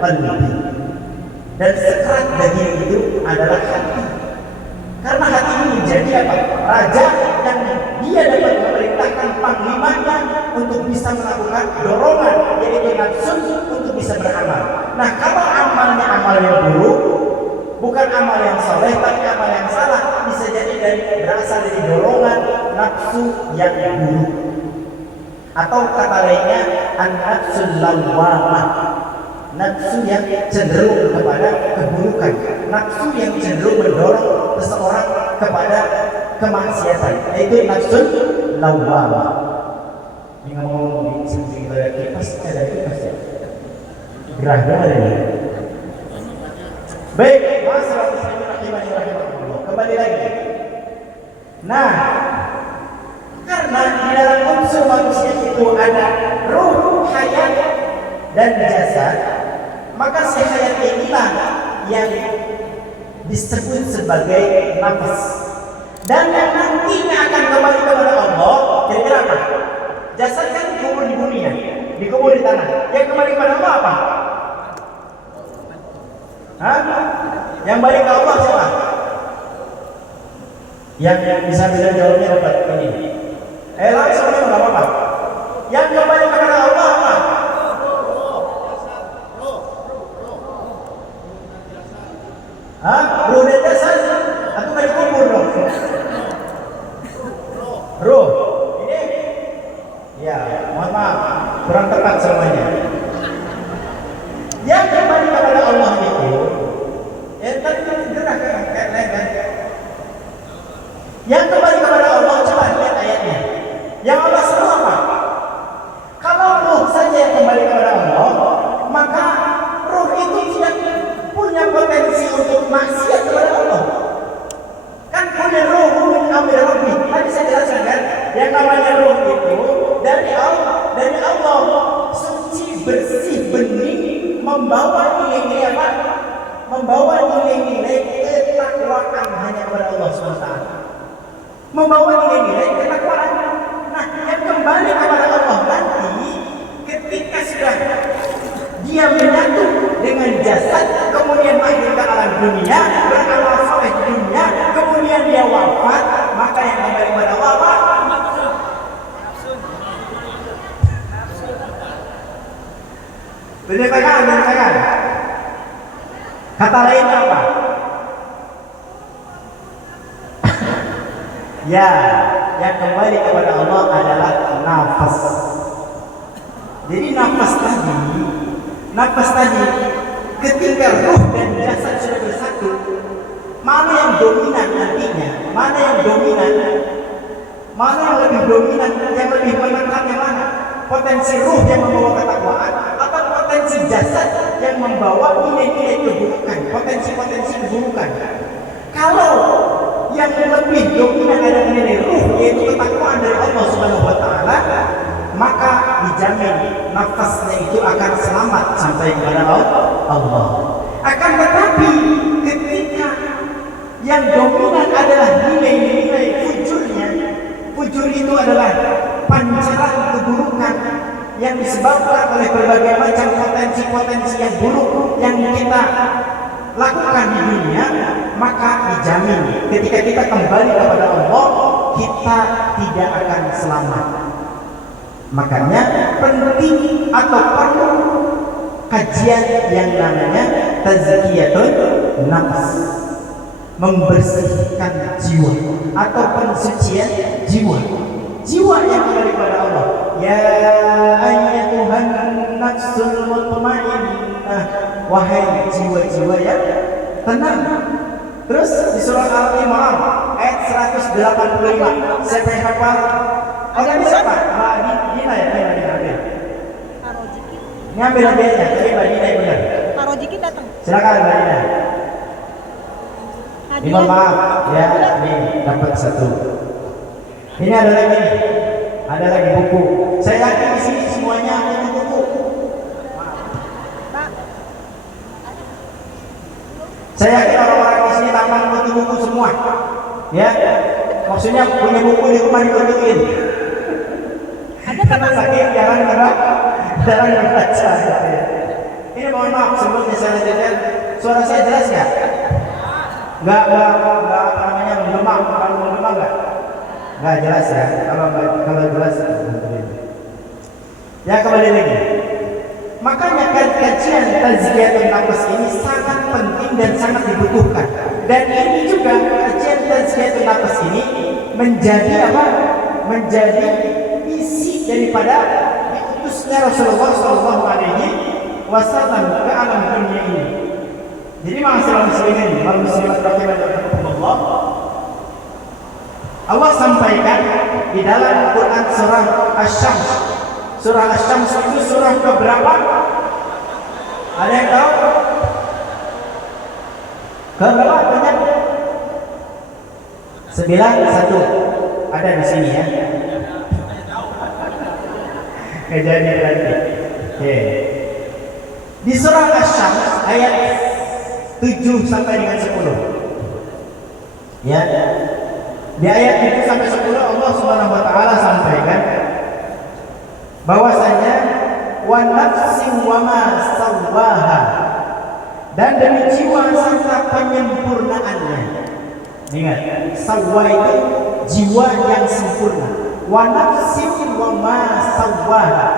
qalbi. Dan sekerat daging itu adalah hati. Karena hati ini menjadi apa? Raja yang dia dapat memerintahkan panglimanya untuk bisa melakukan dorongan, yaitu nafsu, untuk bisa beramal. Nah, kalau amalnya amal yang buruk, bukan amal yang saleh, tapi amal yang salah, bisa jadi berasal dari dorongan nafsu yang buruk. Atau kata lainnya, an-nafsul lawwamah. Nafsu yang cenderung kepada keburukan, nafsu yang cenderung mendorong seseorang kepada kemaksiatan, yaitu nafsu lawwamah. Ini ngomong di sini kipas, ada kipas ya. Gerahnya ada ini. Baik, masalah kembali lagi. Nah, karena di dalam unsur manusia itu ada ruh, hayat, dan jasad, maka si hayat inilah yang disebut sebagai nafas, dan yang nantinya akan kembali kepada Allah. Kira-kira apa? Jasad kan dikubur di bumi, dikubur di tanah. Yang kembali kepada Allah apa? Hah? Yang balik ke Allah siapa? Yang bisa bilang jawabnya dapat ini. Langsung nggak apa-apa. Yang kembali kepada Allah apa? Ruh dan jasad, aku nggak dikubur dong. Ruh, ini, ya kurang tepat semuanya. Yang kembali kepada Allah itu, tadi gerah kan lebar. Yang kembali kepada Allah, coba lihat ayatnya. Yang Allah seru apa? Kalau ruh saja yang kembali kepada Allah, maka ruh itu tidak punya potensi untuk maksiat kepada Allah. Kan punya ruh min amri rabbi. Tadi saya jelaskan kan, yang namanya ruh itu dari Allah suci, bersih, bening, membawa nilai-nilai apa? Membawa nilai-nilai ketakwaan hanya kepada Allah SWT. Membawa nilai-nilai ketakwaan. Nah, yang kembali kepada Allah nanti ketika sudah dia menyatu dengan jasad, kemudian lahir ke alam dunia, beramal soleh di dunia, kemudian dia wafat, maka yang kembali kepada Allah apa? Benar-benar. Kata lain apa? Ya, yang kembali kepada Allah adalah nafas. Jadi nafas tadi ketika ruh dan jasad sudah bersatu, mana yang dominan nantinya? Mana yang lebih dominan, yang lebih menekan yang mana? Potensi ruh yang membawa ketakwaan atau potensi jasad yang membawa nilai-nilai keburukan, potensi-potensi keburukan? Kalau yang lebih dominan adalah nilai ruh, yaitu ketakwaan dari Allah Subhanahu wa taala, maka dijamin nafasnya itu akan selamat sampai kepada Allah. Akan tetapi ketika yang dominan adalah nilai-nilai fujurnya, fujur itu adalah pancaran keburukan yang disebabkan oleh berbagai macam potensi-potensi yang buruk yang kita lakukan di dunia, maka dijamin ketika kita kembali kepada Allah, kita tidak akan selamat. Makanya penting atau perlu kajian yang namanya tazkiyatun nafs, membersihkan jiwa atau pensucian jiwa. Jiwa yang kembali kepada Allah. Ya ayyatuhan nafsul mutmainnah, wahai jiwa-jiwa yang tenang. Terus di surah Al-Imran ayat 185. Siapa yang hafal? Ada siapa? Mbak Dina ya? Ini ambil hadiahnya, tapi Mbak Dina yang benar. Pak Rojiki datang. Silakan Mbak Dina. Ini mohon maaf ya, ini dapat satu. Ini ada lagi buku. Saya yakin di sini semuanya punya buku. Pak. Saya yakin orang-orang di sini tampang buku-buku semua. Ya, maksudnya punya buku di rumah dibutuhin. Karena saking jarang membaca. Ini mohon maaf sebelumnya saya lanjutkan. Suara saya jelas nggak? Nggak apa namanya menggema, kalau menggema nggak jelas ya. Kalau jelas, ya kembali lagi. Makanya kajian tazkiyatun nafs ini sangat penting dan sangat dibutuhkan. Dan ini juga kajian tazkiyatun nafs ini menjadi apa? Menjadi isi daripada diutusnya Rasulullah Shallallahu Alaihi Wasallam ke alam dunia ini. Jadi masalah muslimin, muslimat rahimakumullah, Allah sampaikan di dalam Quran surah Asy-Syams. Surah Asy-Syams itu surah keberapa? Ada yang tahu? Keberapa? Banyak? 91. Ada di sini ya. Kejadian nanti. Oke. Di surah Asy-Syams ayat 7 sampai dengan 10. Ya. Di ayat 7 sampai 10 Allah Subhanahu wa taala sampaikan bahwasanya wa nafsin wa ma sawwaha, dan demi jiwa serta penyempurnaannya. Ingat, sawwa itu jiwa yang sempurna. Wa nafsin wa ma sawwaha,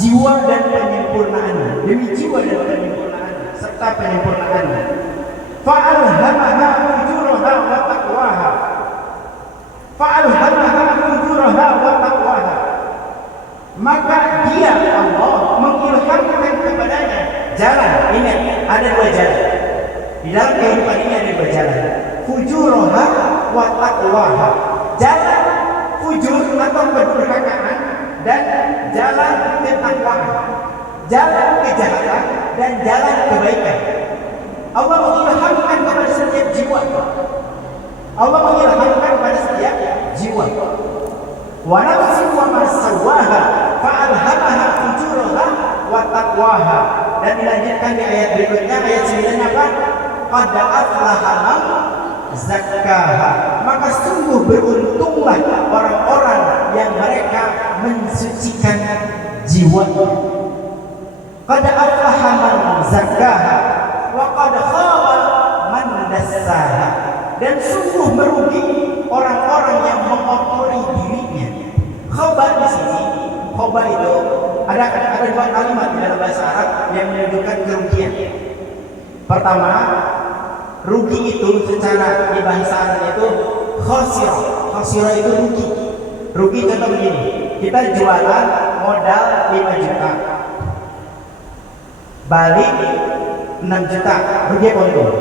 jiwa dan penyempurnaannya. Demi jiwa dan penyempurnaannya serta penyempurnaannya. Fa'alhamaha fujuraha wa taqwaha. Fa'alhamaha fujuraha wa taqwaha. Maka dia jalan. Ini ada dua jalan. Di dalam kehidupan ini ada dua jalan. Fujuroha wa taqwaha. Jalan fujur atau kedurhakaan dan jalan ketakwaan. Jalan kejahatan dan jalan kebaikan. Allah mengilhamkan kepada setiap jiwa. Allah mengilhamkan kepada setiap jiwa. Wa nafsin wa ma sawwaha fa'alhamaha fujuraha wa taqwaha. Dan dilanjutkan di ayat berikutnya, ayat 9 apa? Qad aflaha man zakkaha. Maka sungguh beruntunglah orang-orang yang mereka mensucikan jiwanya. Qad aflaha man zakkaha wa qad khaba man dassaha. Dan sungguh merugi orang-orang yang mengotori dirinya. Khaba di sini, khaba itu ada dua kalimat di dalam bahasa Arab yang menunjukkan kerugian. Pertama, rugi itu secara di bahasa Arab itu khosirah. Khosirah itu rugi. Rugi contoh begini, kita jualan modal 5 juta, balik 6 juta, rugi apa untung?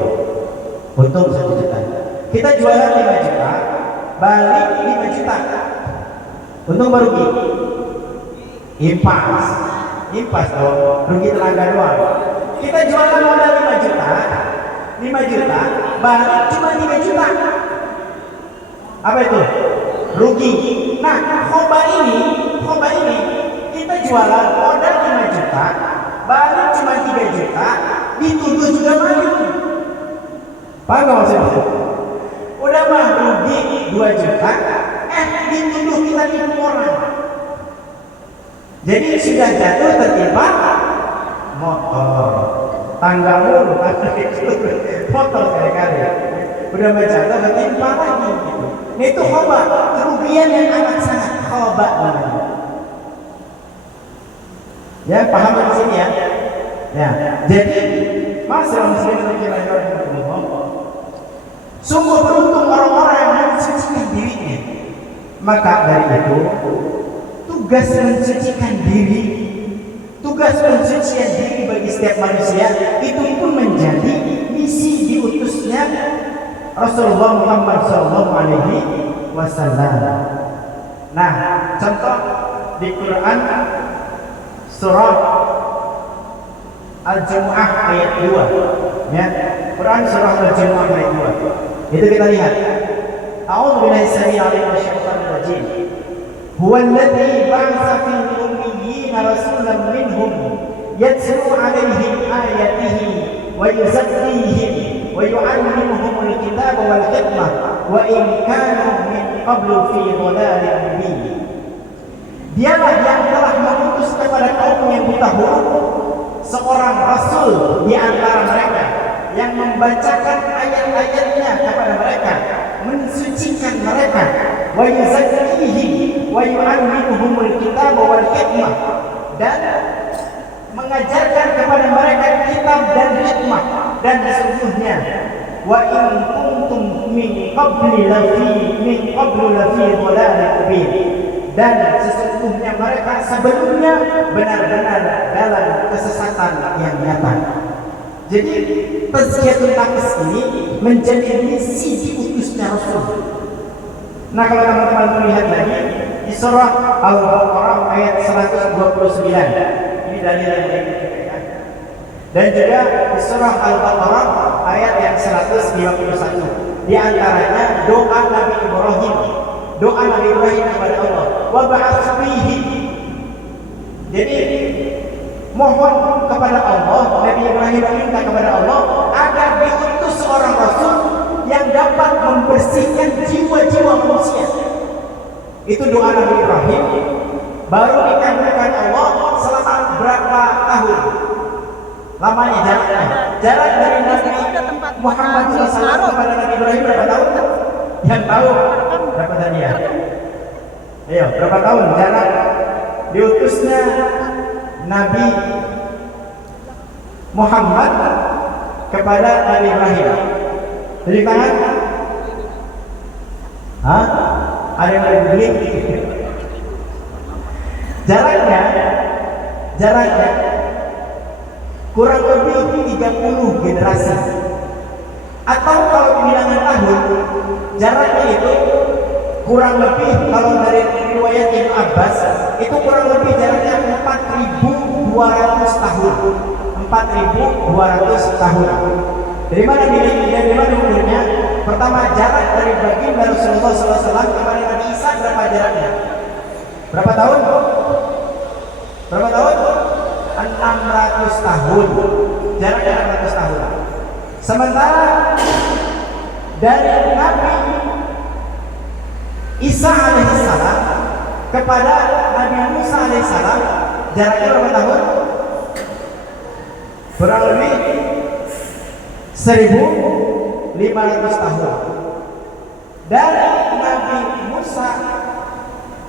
Untung 1 juta. Kita jualan 5 juta, balik 5 juta, untung baru rugi? Impas dong, rugi tenaga doang. Kita jualan modal 5 juta, balik cuma 3 juta. Apa itu? Rugi. Nah, khoba ini kita jualan modal 5 juta, balik cuma 3 juta, dituduh juga maling. Paham gak maksudnya? Udah mah rugi 2 juta, dituduh kita nipu orang. Jadi sudah jatuh tertimpa motor, tangga mulu, motor sekali-kali. Udah jatuh tertimpa lagi. Itu khoba, kerugian yang amat sangat khoba namanya. Ya, paham di sini ya? Ya, jadi masalah muslim sungguh beruntung orang-orang yang mensucikan dirinya. Maka dari itu tugas mensucikan diri, tugas pensucian diri bagi setiap manusia itu pun menjadi misi diutusnya Rasulullah Muhammad SAW. Nah, contoh di Quran surah Al-Jumu'ah ayat 2, ya. Quran surah Al-Jumu'ah ayat 2. Itu kita lihat. A'udzu billahi samii 'alim minasyaitonir rajim. Huwa alladzi ba'atsa fil ummiyina rasulan minhum yatlu 'alaihim ayatihi wa yuzakkihim wa yu'allimuhumul kitaba wal hikmah wa in kanu min qablu fi dhalalin mubin. Dialah yang telah mengutus kepada kaum yang buta huruf seorang rasul di antara mereka yang membacakan ayat-ayatnya kepada mereka, mensucikan mereka, wa yuzakkihim wa yu'allimuhumul kitaba wal hikmah, dan mengajarkan kepada mereka kitab dan hikmah. Dan sesungguhnya wa in kuntum min qablu lafi dhalalin mubin, dan sesungguhnya mereka sebelumnya benar-benar dalam kesesatan yang nyata. Jadi tazkiyatul nafs ini menjadi misi diutusnya Rasul. Nah, kalau teman-teman melihat lagi di surah Al-Baqarah ayat 129, ini dalil yang berikutnya. Dan juga di surah Al-Baqarah ayat yang 151, di antaranya doa Nabi Ibrahim. Doa Nabi Ibrahim kepada Allah, wa ba'ats fihi. Jadi mohon kepada Allah, Nabi Ibrahim meminta kepada Allah agar diutus seorang rasul yang dapat membersihkan jiwa-jiwa manusia. Itu doa Nabi Ibrahim. Baru dikabulkan Allah selama berapa tahun? Lamanya jarak dari Nabi Muhammad SAW kepada Nabi Ibrahim berapa tahun? Yang tahu berapa tadi ya? Ayo, berapa tahun jarak diutusnya Nabi Muhammad kepada Nabi Ibrahim? Tunjuk tangan. Hah? Ada yang lebih beli? Jaraknya kurang lebih 30 generasi. Atau kalau bilangan tahun, jaraknya itu kurang lebih, kalau dari riwayat Ibnu Abbas itu kurang lebih jaraknya 4.200 tahun. 4.200 tahun. Dari mana umurnya? Pertama, jarak dari baginda Rasulullah SAW kepada Nabi Isa berapa jaraknya? Berapa tahun? Berapa tahun? 600 tahun. Jaraknya 600 tahun. Sementara dari Nabi Isa alaihissalam kepada Nabi Musa alaihissalam jaraknya berapa tahun? Kurang lebih 1.500 tahun. Dari Nabi Musa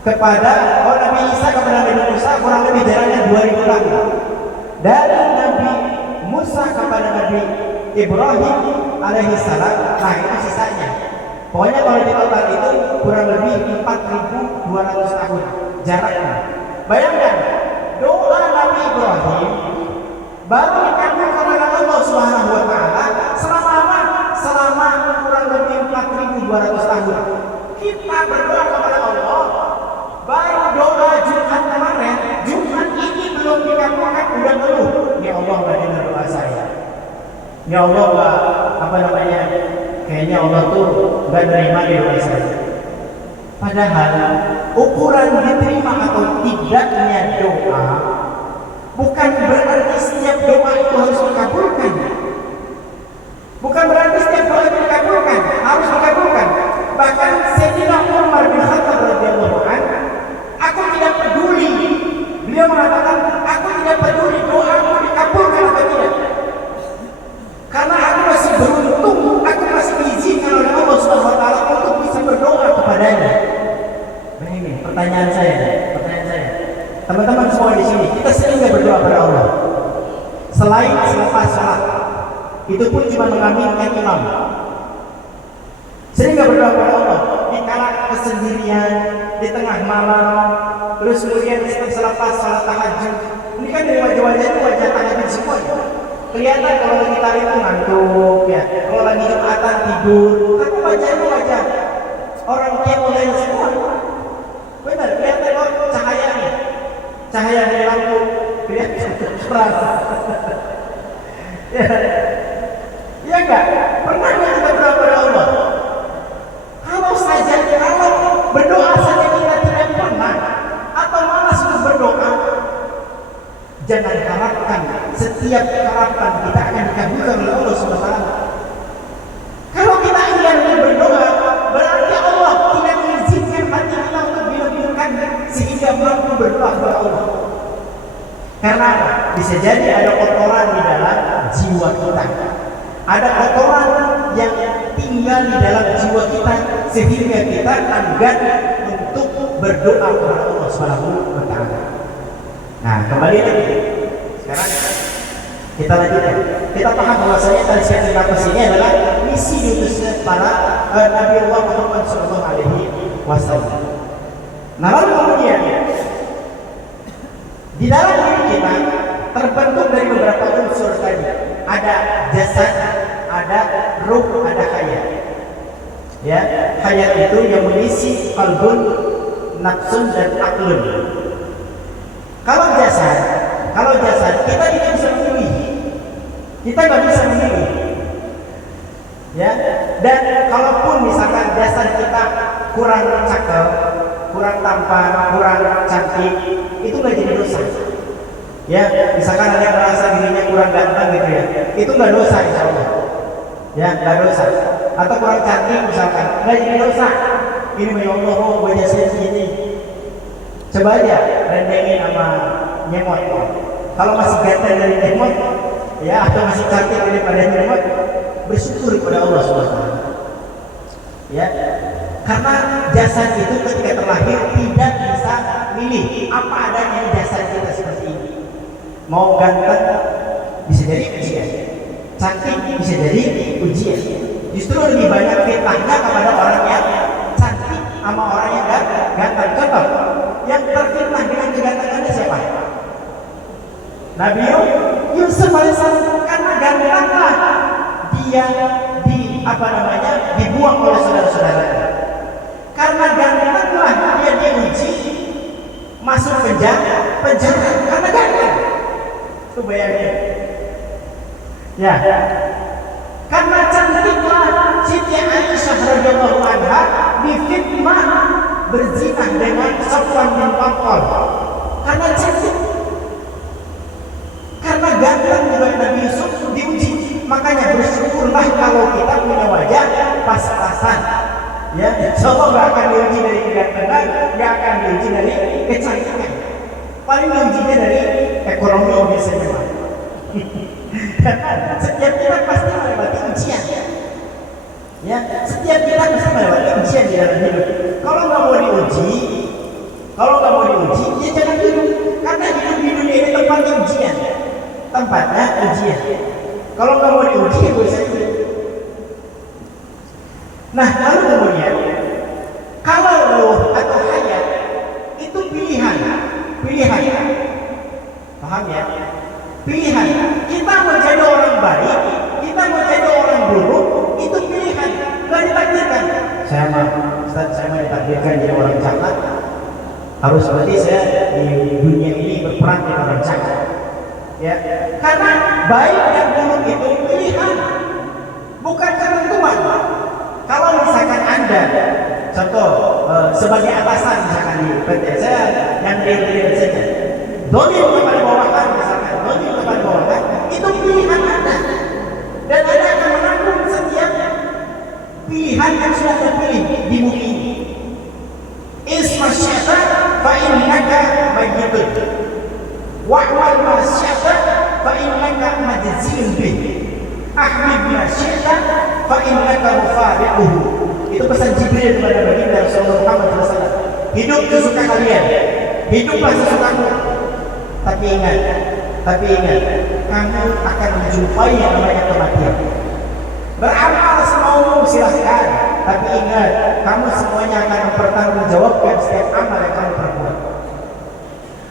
kepada Nabi Isa kepada Nabi Musa kurang lebih jaraknya 2.000 tahun. Dari Nabi Musa kepada Nabi Ibrahim alaihissalam, nah itu sisanya. Pokoknya kalau di total itu kurang lebih 4.200 tahun jaraknya. Bayangkan, doa Nabi Ibrahim baru dikabulkan oleh Allah Subhanahu wa taala selama kurang lebih 4.200 tahun. Kita berdoa kepada Allah, baru doa Jumat kemarin, Jumat ini belum dikabulkan udah ngeluh. Ya Allah, enggak dengar doa saya. Ya Allah, kayaknya Allah tuh enggak nerima doa saya. Padahal ukuran diterima atau tidaknya doa bukan berarti setiap doa itu harus dikabulkan. Bukan berarti setiap doa itu dikabulkan, harus dikabulkan. Bahkan Sayyidina Umar bin Khattab radhiyallahu anhu, aku tidak peduli. Beliau mengatakan, aku tidak peduli doaku dikabulkan atau tidak. Karena aku masih beruntung, aku masih diizinkan oleh Allah Subhanahu wa taala untuk bisa berdoa kepadanya. Nah ini pertanyaan saya. Teman-teman semua di sini, kita sering nggak berdoa pada Allah? Selain selepas salat, itu pun cuma mengaminkan imam. Sering nggak berdoa pada Allah? Di kala kesendirian, di tengah malam, terus kemudian selepas salat tahajud. Ini kan dari wajah-wajah itu wajah tahajud semua. Kelihatan kalau lagi tarik itu ngantuk, ya. Kalau lagi Jumatan tidur, tapi wajah itu wajah orang kiamulan semua. Benar, kelihatan kok cahayanya. Cahaya dari lampu kelihatan terang. Ya enggak? Pernah nggak kita berdoa pada Allah? Kalau berdoa saja kita tidak pernah atau malas untuk berdoa, jangan harapkan setiap harapan kita akan dikabulkan oleh Allah Subhanahu wa taala. Kalau kita ingin berdoa, berarti Allah tidak mengizinkan hati kita untuk dileburkan sehingga mampu berdoa kepada Allah. Karena bisa jadi ada kotoran di dalam jiwa kita, ada kotoran yang tinggal di dalam jiwa kita sehingga kita enggan untuk berdoa kepada Allah Subhanahu wa taala. Nah, kembali lagi. Sekarang kita lanjutkan. Kita paham bahwasanya tarian nafas ini adalah misi diutusnya para Nabi Allah Muhammad sallallahu alaihi wasallam. Nah, lalu kemudian di dalam diri kita terbentuk dari beberapa unsur tadi. Ada jasad, ada ruh, ada hayat. Ya, hayat itu yang mengisi qalbun, nafsun dan aklun. Kalau jasad kita tidak bisa memilih. Kita nggak bisa memilih. Ya, dan kalaupun misalkan jasad kita kurang cakep, kurang tampan, kurang cantik, itu nggak jadi dosa. Ya, misalkan ada yang merasa dirinya kurang ganteng gitu ya, itu nggak dosa insya Allah. Ya, nggak dosa. Atau kurang cantik misalkan, nggak jadi dosa. Ini ya Allah, wajah saya segini. Coba aja rendengin sama nyemot. Kalau masih ganteng dari nyemot, ya atau masih cantik daripada nyemot, bersyukur kepada Allah SWT. Ya, karena jasad itu ketika terlahir tidak bisa milih apa adanya di jasad kita seperti ini. Mau ganteng bisa jadi ujian, cantik bisa jadi ujian. Justru lebih banyak fitnahnya kepada orang yang cantik sama orang yang ganteng. Contoh, yang terfitnah dengan kegantengannya siapa? Nabi Yusuf. Yusuf alaihissalam karena gantenglah dia dibuang oleh saudara-saudaranya. Karena gantenglah dia diuji masuk penjara karena ganteng. Itu bayangin. Ya. Karena cantiklah Siti Aisyah radhiyallahu anha difitnah berzina dengan Safwan bin Mu'attal. Karena cantik. Karena ganteng juga Nabi Yusuf diuji. Makanya bersyukurlah kalau kita punya wajah pas-pasan. Ya, insyaallah nggak akan diuji dari kegantengan, nggak akan diuji dari kecantikan. Paling diujinya dari ekonomi biasanya. Karena setiap kita pasti melewati ujian. Ya, setiap kita pasti melewati ujian di dalam hidup. Kalau nggak mau diuji, ya jangan hidup. Karena hidup di dunia ini tempatnya ujian. Kalau nggak mau diuji, ya bisa hidup. Nah, lalu kemudian kalau roh atau hayat itu pilihan. Paham ya? Pilihan. Kita mau jadi orang baik, kita mau jadi orang buruk, itu pilihan, nggak ditakdirkan. Saya mau ditakdirkan jadi orang jahat. Harus berarti saya di dunia ini berperan jadi orang jahat. Ya, karena baik dan buruk itu pilihan, bukan ketentuan. Kalau misalkan Anda, contoh sebagai atasan misalkan di PT saya yang real saja, dolim kepada bawahan misalkan, itu pilihan Anda, dan Anda akan menanggung setiap pilihan yang sudah terpilih di bumi ini. Isma syaitan fa innaka mayyitun wa'mal ma syaitan fa innaka majziyun bih. Ahmid ma syaitan fa innaka mufariquhu. Itu pesan Jibril kepada baginda Rasulullah Muhammad SAW. Hidup sesuka kalian, hiduplah sesukamu. Tapi ingat, kamu akan menjumpai yang namanya kematian. Beramal semaumu silahkan, tapi ingat, kamu semuanya akan mempertanggungjawabkan setiap amal yang kamu perbuat.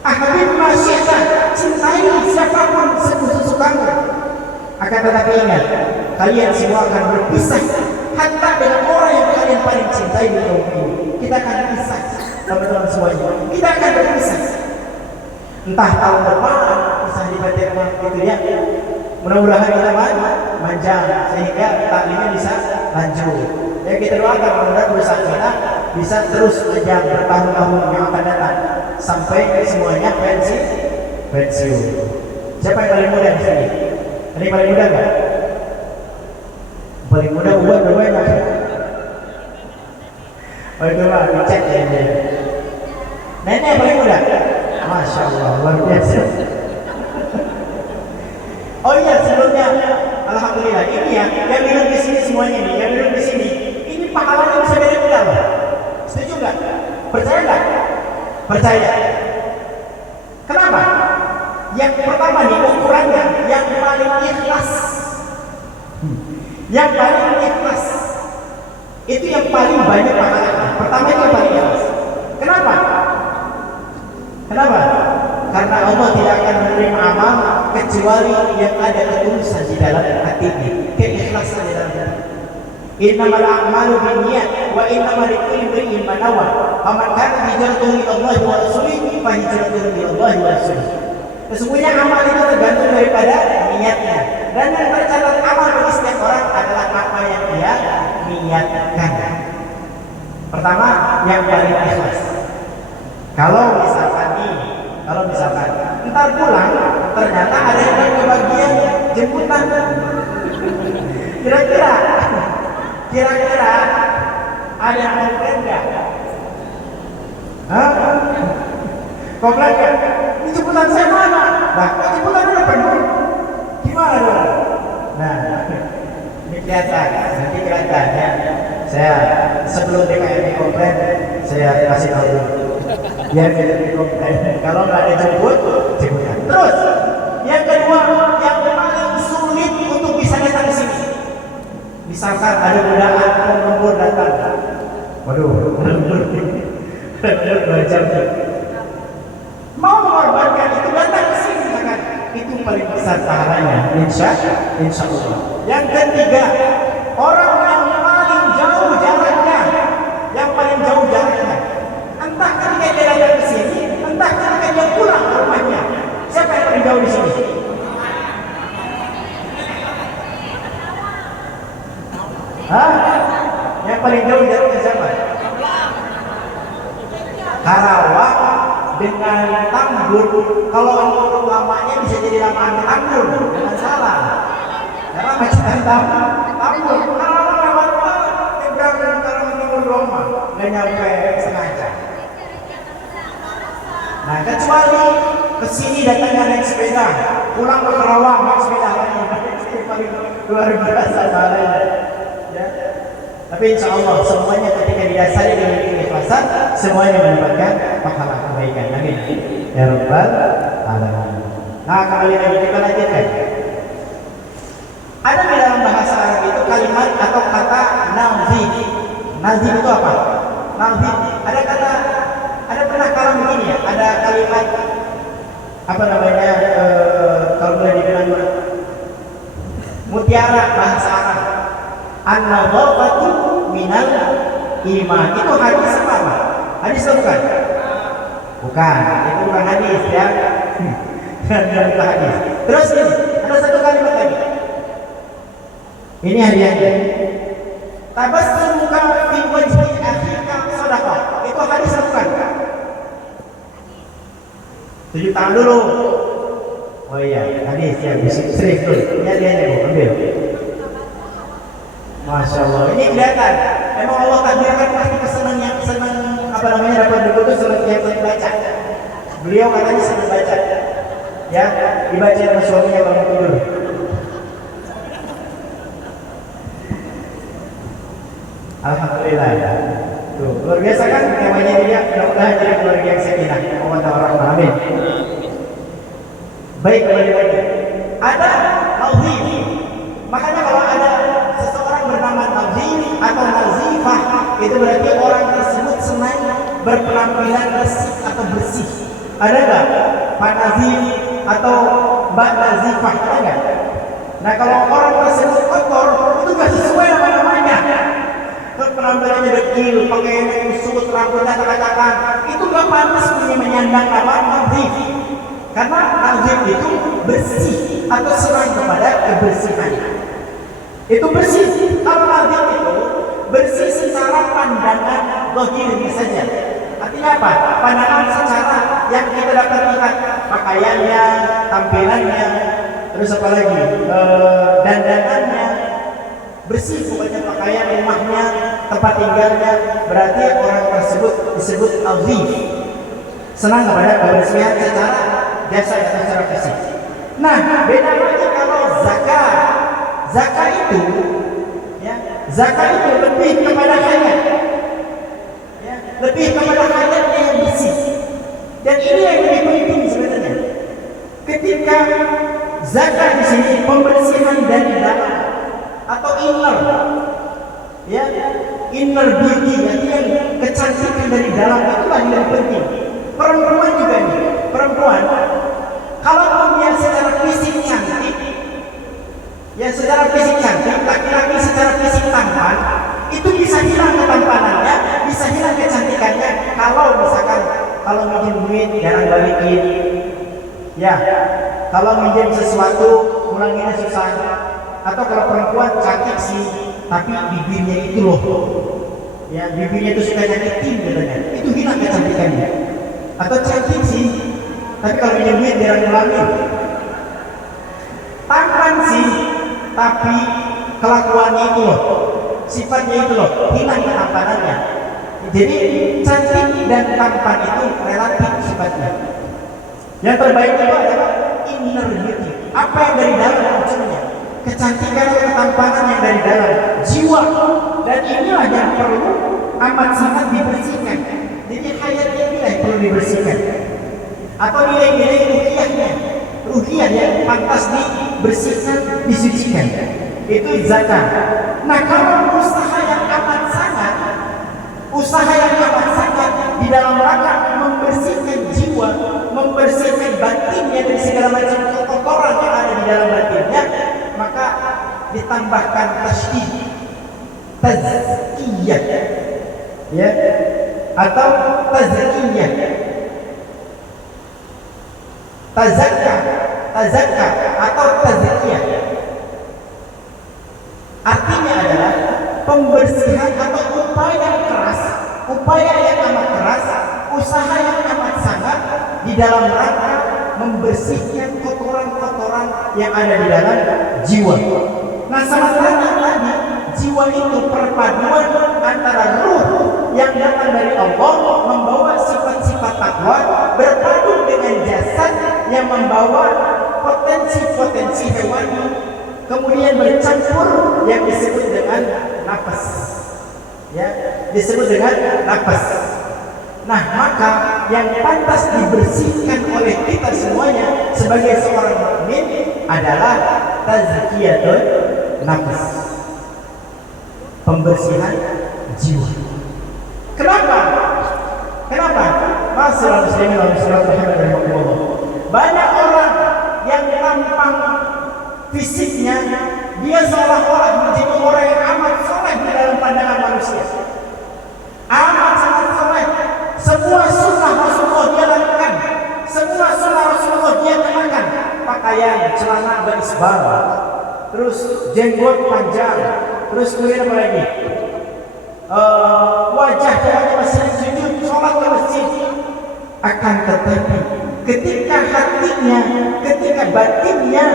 Ahmid ma syaitan, cintai siapapun sesukamu. Akan tetapi ingat, kalian semua akan berpisah. Hatta dengan orang yang kalian paling cintai di dunia ini, kita akan berpisah, teman-teman semuanya. Kita akan berpisah. Entah tahun depan bisa dibatalkan gitu ya. Mudah-mudahan kita manjang sehingga taklimnya bisa lanjut. Ya kita doakan mudah-mudahan perusahaan kita bisa terus panjang bertahun-tahun yang akan datang sampai semuanya pensiun. Siapa yang paling muda di sini? Ini paling muda nggak? Paling muda buat berapa? Oh itu mah dicek ya dia. Nenek paling muda. Masya Allah, luar biasa. Oh iya sebelumnya, alhamdulillah ini ya yang minum di sini semuanya nih, yang minum di sini. Ini pahalanya bisa beda-beda loh. Setuju nggak? Percaya nggak? Percaya. Kenapa? Yang pertama nih ukurannya yang paling ikhlas. Yang paling ikhlas itu yang paling banyak pahalanya. Pertama itu yang paling ikhlas. Kenapa? Karena Allah tidak akan menerima amal kecuali yang ada ketulusan di dalam hatinya, keikhlasan di dalam hati. Innamal a'malu binniyat wa innamal likulli imrin ma nawa. Faman kana hijratuhu ila Allah wa rasulihi fa hijratuhu ila Allah wa rasulihi. Sesungguhnya amal itu tergantung daripada niatnya. Dan yang tercatat amal bagi setiap orang adalah apa yang dia niatkan. Pertama, yang paling ikhlas. Kalau misalkan ntar pulang ternyata ada yang kebagian jemputan. Kira-kira ada yang komplain nggak? Komplain nggak? Ini jemputan saya mana? Nah, jemputan udah penuh. Gimana dong? Nah, ini kelihatan ya. Saya sebelum DKM komplain, saya kasih tahu dulu. Biar tidak komplain. Kalau nggak ada jemputan. Terus, yang kedua, yang paling sulit untuk bisa datang ke sini. Misalkan ada godaan lembur datang. Waduh, lembur 2 jam. Mau mengorbankan itu datang ke sini misalkan. Itu itu paling besar pahalanya, insya Allah. Yang ketiga, orang yang paling jauh jaraknya, entah ketika dia datang ke sini, entah ketika dia pulang ke rumahnya. Siapa yang paling jauh di sini? Hah? Yang paling jauh jaraknya siapa? Karawang dengan Tambun. Kalau menurut lamanya bisa jadi lamaan Tambun, jangan salah. Karena macam Tambun. Karawang lama-lama nyebrang kalau menurut Roma nggak nyampe setengah jam. Nah, kecuali kesini datangnya naik sepeda, pulang ke Karawang naik sepeda lagi, itu paling luar biasa soalnya. Ya. Tapi insya Allah semuanya ketika didasari dengan keikhlasan, semuanya mendapatkan pahala kebaikan. Amin. Ya Rabbal Alamin. Nah, kembali lagi kita lanjutkan. Ada di dalam bahasa Arab itu kalimat atau kata nazib. Nazib itu apa? Nazib. Ada pernah kalam begini ya? Ada kalimat apa namanya? Kalau boleh dibilang mutiara bahasa Arab. An-nadhafatu minal iman. Itu hadis apa? Hadis itu bukan? Bukan, itu bukan hadis ya. Bukan hadis. Terus ini, ada satu kalimat lagi. Ini hadiahnya. Tabassumuka fi wajhi akhika shadaqah. Itu hadis bukan? Tunjuk tangan dulu. Oh iya, hadis ya, serius dulu. Ini hadiahnya Bu, ambil. Masya Allah, ini kelihatan. Emang Allah takdirkan pasti kesenang yang senang apa namanya dapat buku itu senang yang senang baca. Beliau katanya senang baca. Ya, dibaca sama suaminya kalau tidur. Alhamdulillah ya. Tuh, luar biasa kan temanya dia, mudah-mudahan jadi keluarga yang sakinah. Allahumma amin. Baik, kembali lagi. Ada nazif. Makanya kalau ada seseorang bernama nazif atau nazifah, itu berarti orang tersebut senang berpenampilan bersih atau bersih. Ada nggak Pak Nazif atau Mbak Nazifah? Ada nggak? Nah, kalau orang tersebut kotor, itu nggak sesuai sama namanya. Penampilannya dekil, pakaiannya kusut, rambutnya tak-takan, itu nggak pantas punya menyandang nama nazif. Karena nazif itu bersih atau senang kepada kebersihan. Itu bersih. Kalau nazif itu bersih secara pandangan zahirnya saja. Artinya apa? Pandangan secara yang kita dapat lihat, pakaiannya, tampilannya, terus apa lagi? Dandanannya. Bersih pokoknya pakaian, rumahnya, tempat tinggalnya, berarti orang tersebut disebut nazif. Senang kepada kebersihan secara jasad atau secara fisik. Nah, beda lagi kalau zakat. Zakat itu, ya, zakat itu lebih kepada hayat, ya, lebih kepada hayatnya yang bersih. Dan ini yang lebih penting sebenarnya. Ketika zakat di sini pembersihan dari dalam atau inner, ya, inner beauty, artinya kecantikan dari dalam, itulah yang lebih penting. Perempuan juga nih, perempuan kalau dia secara fisik cantik, ya secara fisik cantik, laki-laki secara fisik tampan, itu bisa hilang ketampanannya, bisa hilang kecantikannya kalau misalkan kalau minjem duit jarang balikin, ya, kalau minjem sesuatu ulanginnya susah. Atau kalau perempuan cantik sih, tapi bibirnya itu loh, ya, bibirnya itu suka nyakitin katanya, itu hilang kecantikannya. Atau cantik sih, tapi kalau minjem duit jarang ngulangin. Tampan sih, tapi kelakuannya itu loh, sifatnya itu loh, hilang ketampanannya. Jadi cantik dan tampan itu relatif sifatnya. Yang terbaik itu adalah inner beauty. Apa yang dari dalam maksudnya? Kecantikan atau ketampanan yang dari dalam jiwa. Dan inilah yang perlu amat sangat dibersihkan. Jadi hayatnya inilah yang perlu dibersihkan. Atau nilai-nilai ruhiyah yang pantas dibersihkan, disucikan. Itu zakat. Nah, kalau usaha yang amat sangat di dalam rangka membersihkan jiwa, membersihkan batinnya dari segala macam kotoran dalam batinnya, maka ditambahkan tasydid, tazkiyah, ya, atau tazkiyah, tazakka atau tazkiyah. Artinya adalah pembersihan atau upaya keras, upaya yang amat keras, usaha yang amat sangat di dalam rangka membersihkan kotoran-kotoran yang ada di dalam jiwa. Nah, sementara tadi jiwa itu perpaduan antara ruh yang datang dari Allah membawa sifat-sifat takwa berpadu dengan jasad yang membawa potensi-potensi hewani, kemudian bercampur yang disebut dengan nafas, ya, disebut dengan nafas. Nah, maka yang pantas dibersihkan oleh kita semuanya sebagai seorang mukmin adalah tazkiyatun nafas, pembersihan jiwa. Kenapa? Kenapa? Masyaallah muslimin wal muslimat rahimakumullah. Banyak orang yang tampang fisiknya dia seolah-olah menjadi orang yang amat soleh di dalam pandangan manusia, amat sangat soleh. Semua sunnah Rasulullah dia lakukan, semua sunnah Rasulullah dia kenakan, pakaian celana berisbal, terus jenggot panjang, terus kemudian apa lagi, wajah dia masih sujud sholat ke masjid. Akan tetapi ketika hatinya, ketika batinnya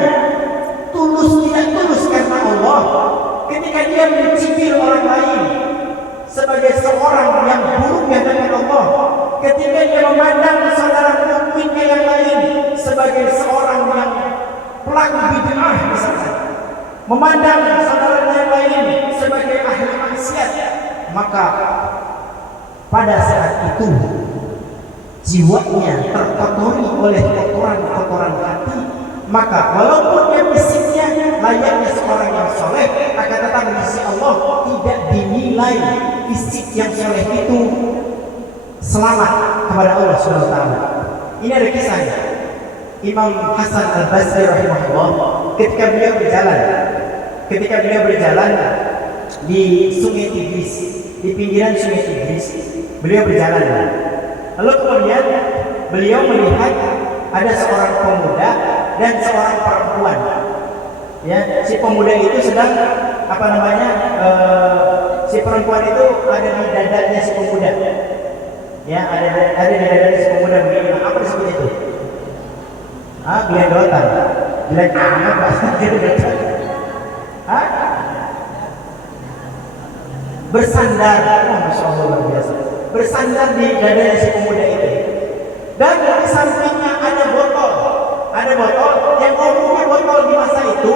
tulus, tidak tulus karena Allah, ketika dia mencibir orang lain sebagai seorang yang buruk di hadapan Allah, ketika dia memandang saudara mukminnya yang lain sebagai seorang yang pelaku bid'ah misalnya, memandang saudara yang lain sebagai ahli maksiat, maka pada saat itu jiwanya terkotori oleh kotoran-kotoran hati. Maka walaupun dia fisiknya layaknya seorang yang soleh, akan tetapi di sisi Allah tidak dinilai fisik yang soleh itu selamat kepada Allah Subhanahu wa taala. Ini ada kisahnya. Imam Hasan Al-Basri rahimahullah ketika beliau berjalan di Sungai Tigris, di pinggiran Sungai Tigris, beliau berjalan. Lalu kemudian beliau melihat ada seorang pemuda dan seorang perempuan. Ya, si pemuda itu sedang si perempuan itu ada di dadanya si pemuda. Ya, ada di dadanya si pemuda begini. Apa disebut itu? Gelendotan. Apa? Bersandar. Masya Allah, luar biasa. Bersandar di dadanya si pemuda itu. Dan di sampingnya ada botol yang umumnya botol di masa itu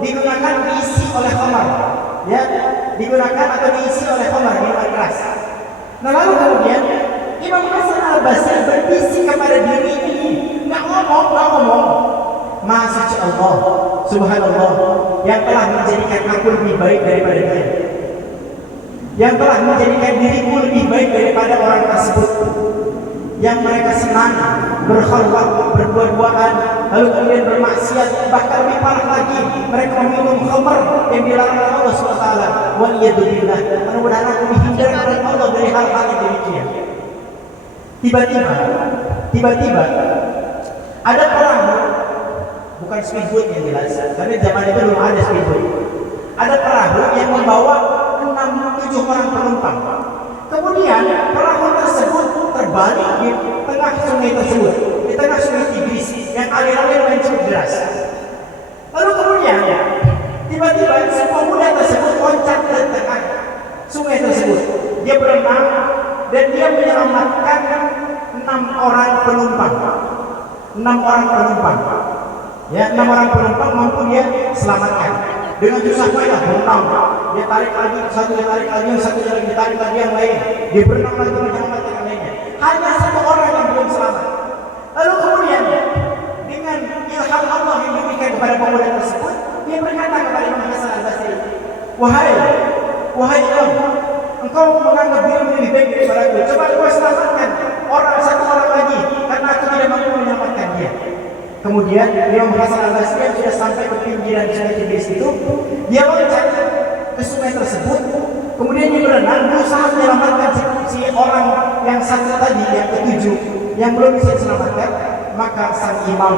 digunakan diisi oleh khamar, ya, digunakan atau diisi oleh khamar, minuman keras. Nah, lalu kemudian Imam Hasan Al-Basri berbisik kepada diri ini, nggak ngomong. Maha suci Allah, subhanallah, yang telah menjadikan aku lebih baik daripada dia, yang telah menjadikan diriku lebih baik daripada orang tersebut, yang mereka senang berkhalwat, berdua-duaan, lalu kemudian bermaksiat, bahkan lebih parah lagi, mereka meminum khamar yang dilarang oleh Allah SWT. Waliyadzubillah, mudah-mudahan aku dihindarkan oleh Allah dari hal-hal yang demikian. Tiba-tiba ada perahu, bukan speedboat yang jelas, karena zaman itu belum ada speedboat. Ada perahu yang membawa 6-7 orang penumpang. Kemudian perahu tersebut terbalik di tengah sungai tersebut, di tengah Sungai Tigris yang alirannya cukup deras. Lalu kemudian tiba-tiba si pemuda tersebut loncat ke tengah sungai tersebut. Dia berenang dan dia menyelamatkan 6 orang penumpang. 6 orang penumpang. Ya, 6 orang penumpang mampu dia selamatkan. Dengan susah payah berenang, dia tarik lagi, satu dia tarik lagi, yang satu lagi ditarik lagi yang lain, dia berenang lagi menyelamatkan yang lainnya. Hanya 1 orang yang belum selamat. Lalu kemudian dengan ilham Allah yang diberikan kepada pemuda tersebut, dia berkata kepada Imam Hasan Al-Basri, wahai Imam, engkau menganggap dirimu lebih baik daripada aku. Coba kau selamatkan 1 orang lagi, karena aku tidak mampu menyelamatkan dia. Kemudian Imam Hasan al-Basri yang sudah sampai ke pinggiran sungai Tigris itu, dia loncat ke sungai tersebut. Kemudian dia berenang, berusaha menyelamatkan si orang yang satu tadi, yang ketujuh, yang belum bisa diselamatkan. Maka sang imam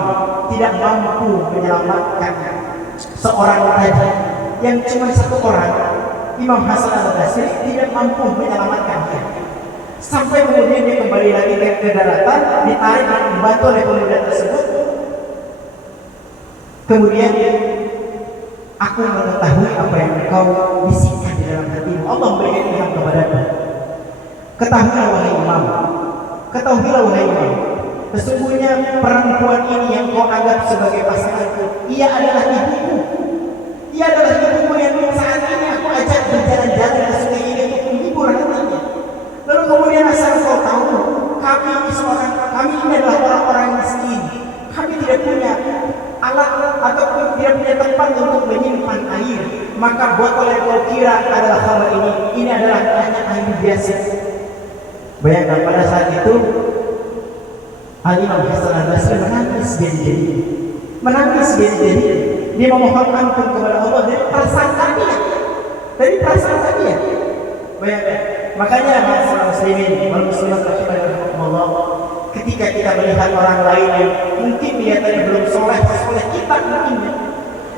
tidak mampu menyelamatkan seorang tadi, yang cuma satu orang. Imam Hasan al-Basri tidak mampu menyelamatkan dia. Sampai kemudian dia kembali lagi ke daratan, ditarik dan dibantu oleh pemuda tersebut. Kemudian aku mengetahui apa yang engkau bisikkan di dalam hatimu. Allah memberikan ilham kepadaku. Ketahuilah wahai imam, ketahuilah wahai imam, sesungguhnya perempuan ini yang kau anggap sebagai pasanganku, ia adalah ibuku. Ia adalah ibuku yang saat ini aku ajak berjalan-jalan ke sungai ini untuk menghibur hatinya. Lalu kemudian asal kau tahu, kami ini adalah orang-orang miskin. Kami tidak punya alat ataupun tidak punya tempat untuk menyimpan air. Maka botol yang kau kira adalah khamr ini adalah hanya air biasa. Bayangkan pada saat itu Al-Imam Hasan al-Basri menangis jadi-jadi. Menangis jadi-jadi. Dia memohon ampun kepada Allah dari perasaan dia. Bayangkan. Makanya masalah muslimin wal muslimat rahimakumullah, ketika kita melihat orang lain yang mungkin kelihatannya belum soleh kita mungkin,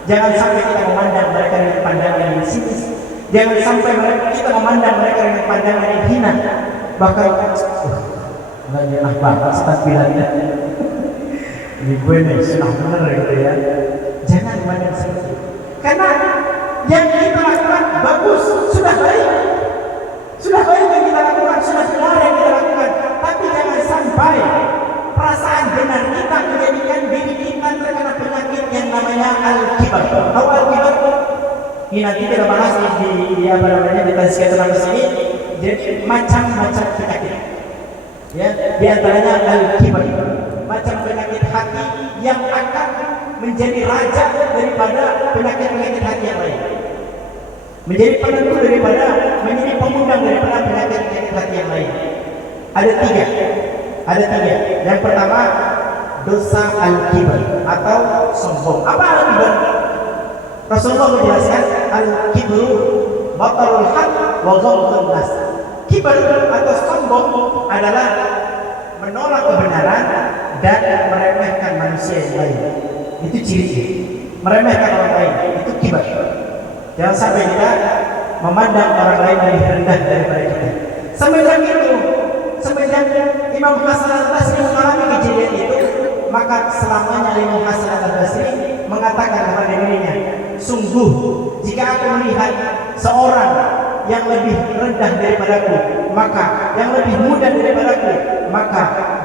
jangan sampai kita memandang mereka dengan pandangan yang sinis. Jangan sampai kita memandang mereka dengan pandangan yang hina. Bahkan nggak enak banget takbirannya. Ini gue nih sudah bener gitu ya. Jangan memandang seperti itu. Karena yang kita lakukan bagus, sudah baik. Sudah baik yang kita lakukan, sudah benar yang kita lakukan. Tapi jangan sampai perasaan benar kita menjadikan diri kita terkena penyakit yang namanya al-kibar. Tahu al-kibar? Ini nanti kita bahas di tazkiyatun nafs ini. Jadi macam-macam penyakit. Ya, di antaranya al-kibar, macam penyakit hati yang akan menjadi raja daripada penyakit-penyakit hati yang lain. Menjadi penentu daripada, menjadi pengundang daripada penyakit-penyakit hati yang lain. Ada tiga. Yang pertama, dosa al-kibar atau sombong. Apa al-kibar? Rasulullah menjelaskan al-kibru batarul haq wa ghamdun nas. Kibar atau sombong adalah menolak kebenaran dan meremehkan manusia yang lain. Itu ciri-ciri. Meremehkan orang lain itu kibar. Jangan sampai kita memandang orang lain lebih rendah daripada kita. Semenjak Imam Hasan al-Basri mengalami kejadian itu, maka selamanya Imam Hasan al-Basri mengatakan kepada dirinya, sungguh jika aku melihat seorang yang lebih rendah daripadaku, maka yang lebih muda daripadaku, maka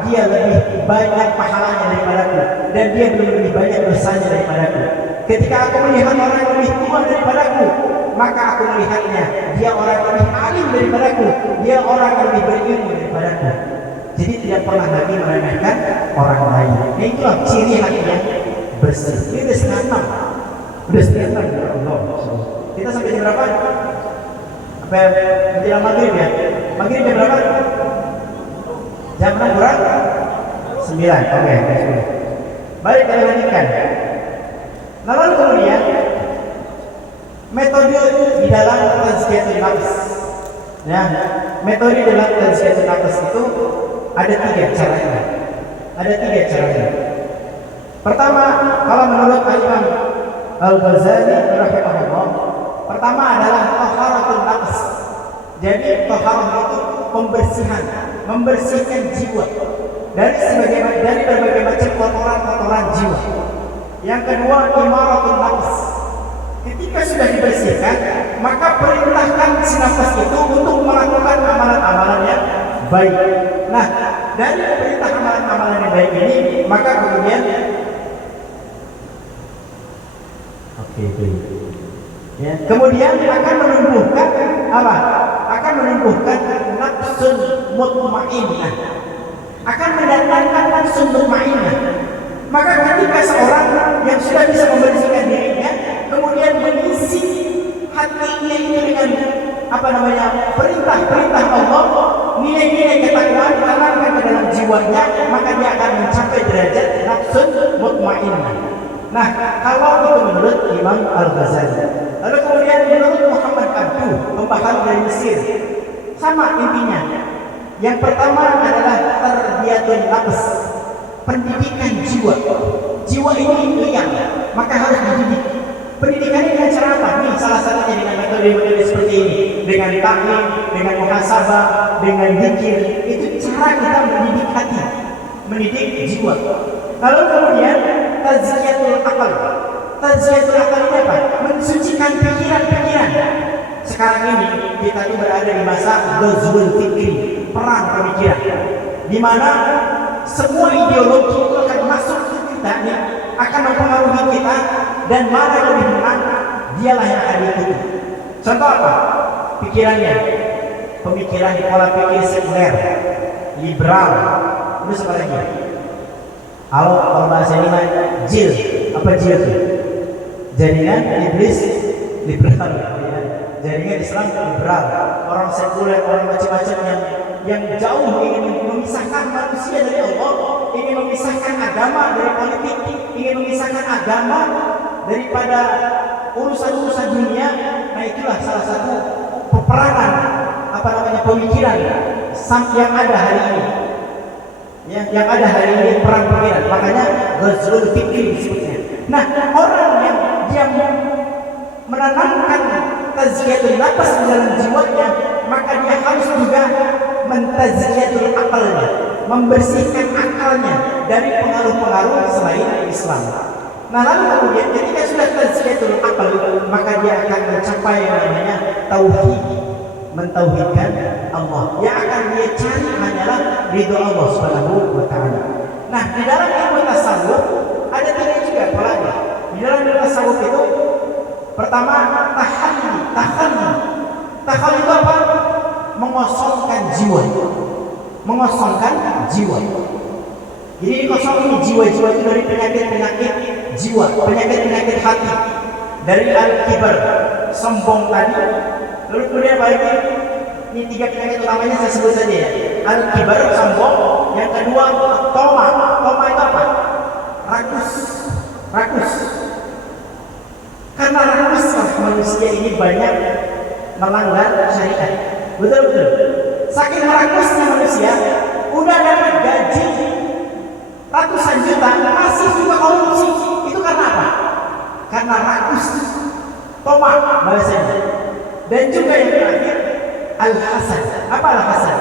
dia lebih banyak pahalanya daripadaku dan dia lebih banyak dosanya daripadaku. Ketika aku melihat orang yang lebih tua daripadaku, maka aku melihatnya dia orang yang lebih alim daripadaku, dia orang yang lebih berilmu daripadaku. Jadi tidak pernah lagi meremehkan orang lain. Itulah ciri hati yang bersih. Ini udah setengah 6. Ya Allah. Kita sampai jam berapa? Sampai menjelang maghrib ya. Maghrib jam berapa? Jam 6 kurang 9. Oke. Baik, kita lanjutkan. Lalu kemudian metode di dalam tazkiyatun nafs. Ya, metode dalam tazkiyatun nafs itu ada tiga caranya. Pertama, kalau menurut Imam Al-Ghazali rahimahullah, pertama adalah taharatun nafs. Jadi taharah itu pembersihan, membersihkan jiwa dari berbagai macam kotoran-kotoran jiwa. Yang kedua, imaratun nafs. Ketika sudah dibersihkan, maka perintahkan si nafas itu untuk melakukan amalan-amalan yang baik. Nah, dari perintah amalan-amalan yang baik ini, maka kemudian kemudian akan menumbuhkan apa? Akan menumbuhkan nafsun mutmainnah. Akan mendatangkan nafsun mutmainnah. Maka ketika seorang yang sudah bisa membersihkan dirinya, kemudian mengisi hatinya ini dengan perintah-perintah Allah, nilai-nilai ketakwaan ditanamkan ke dalam jiwanya, maka dia akan mencapai derajat nafsun mutmainnah. Nah, kalau itu menurut Imam Al-Ghazali. Lalu kemudian menurut Muhammad Abduh, pembahas dari Mesir, sama intinya. Yang pertama adalah tarbiyatun nafs, pendidikan jiwa. Jiwa ini liang, maka harus dididik. Pendidikannya dengan cara apa? Nih salah satunya dengan metode-metode seperti ini, dengan taklim, dengan muhasabah, dengan zikir. Itu cara kita mendidik hati, mendidik jiwa. Lalu kemudian tazkiyatul aqal. Tazkiyatul aqal ini apa? Mensucikan pikiran-pikiran. Sekarang ini kita tuh berada di masa ghazwul fikri, perang pemikiran, di mana semua ideologi itu akan masuk ke kita, akan mempengaruhi kita, dan mana yang lebih menang, dialah yang akan diikuti. Contoh apa? Pikirannya, pemikiran pola pikir sekuler, liberal, itu seperti ini. Kalau bahasa ini jil, apa jil itu? Jaringan iblis liberal, ya. Jaringan Islam liberal, orang sekuler, orang macam-macam yang jauh ingin memisahkan manusia dari Allah, ingin memisahkan agama dari politik, ingin memisahkan agama daripada urusan-urusan dunia. Nah, itulah salah satu peperangan pemikiran yang ada hari ini. Yang ada hari ini perang pikiran, makanya ghazwul fikri disebutnya. Nah, orang yang dia menanamkan tazkiyatul nafs di dalam jiwanya, maka dia harus juga mentazkiyatul aqalnya, membersihkan akalnya dari pengaruh-pengaruh selain Islam. Nah, lalu kemudian ketika sudah tazkiyatul aqal, maka dia akan mencapai yang namanya tauhid, mentauhidkan Allah. Yang akan dia cari hanyalah ridho Allah Subhanahu wa taala. Nah, di dalam ilmu tasawuf ada tiga juga polanya. Di dalam ilmu tasawuf itu pertama tahalli. Tahalli itu apa? Mengosongkan jiwa. Mengosongkan jiwa. Jadi dikosongin jiwa-jiwa itu dari penyakit-penyakit jiwa, penyakit-penyakit hati, dari al-kibar, sombong tadi. Lalu kemudian balik ini tiga penyakit utamanya saya sebut saja ya. Al-kibar, sombong. Yang kedua toma. Toma itu apa? Rakus. Karena rakuslah manusia ini banyak melanggar syariat. Betul. Saking rakusnya manusia, udah dapat gaji ratusan juta, masih juga korupsi. Itu karena apa? Karena rakus, toma bahasanya. Dan juga yang terakhir al-hasad. Apa al-hasad?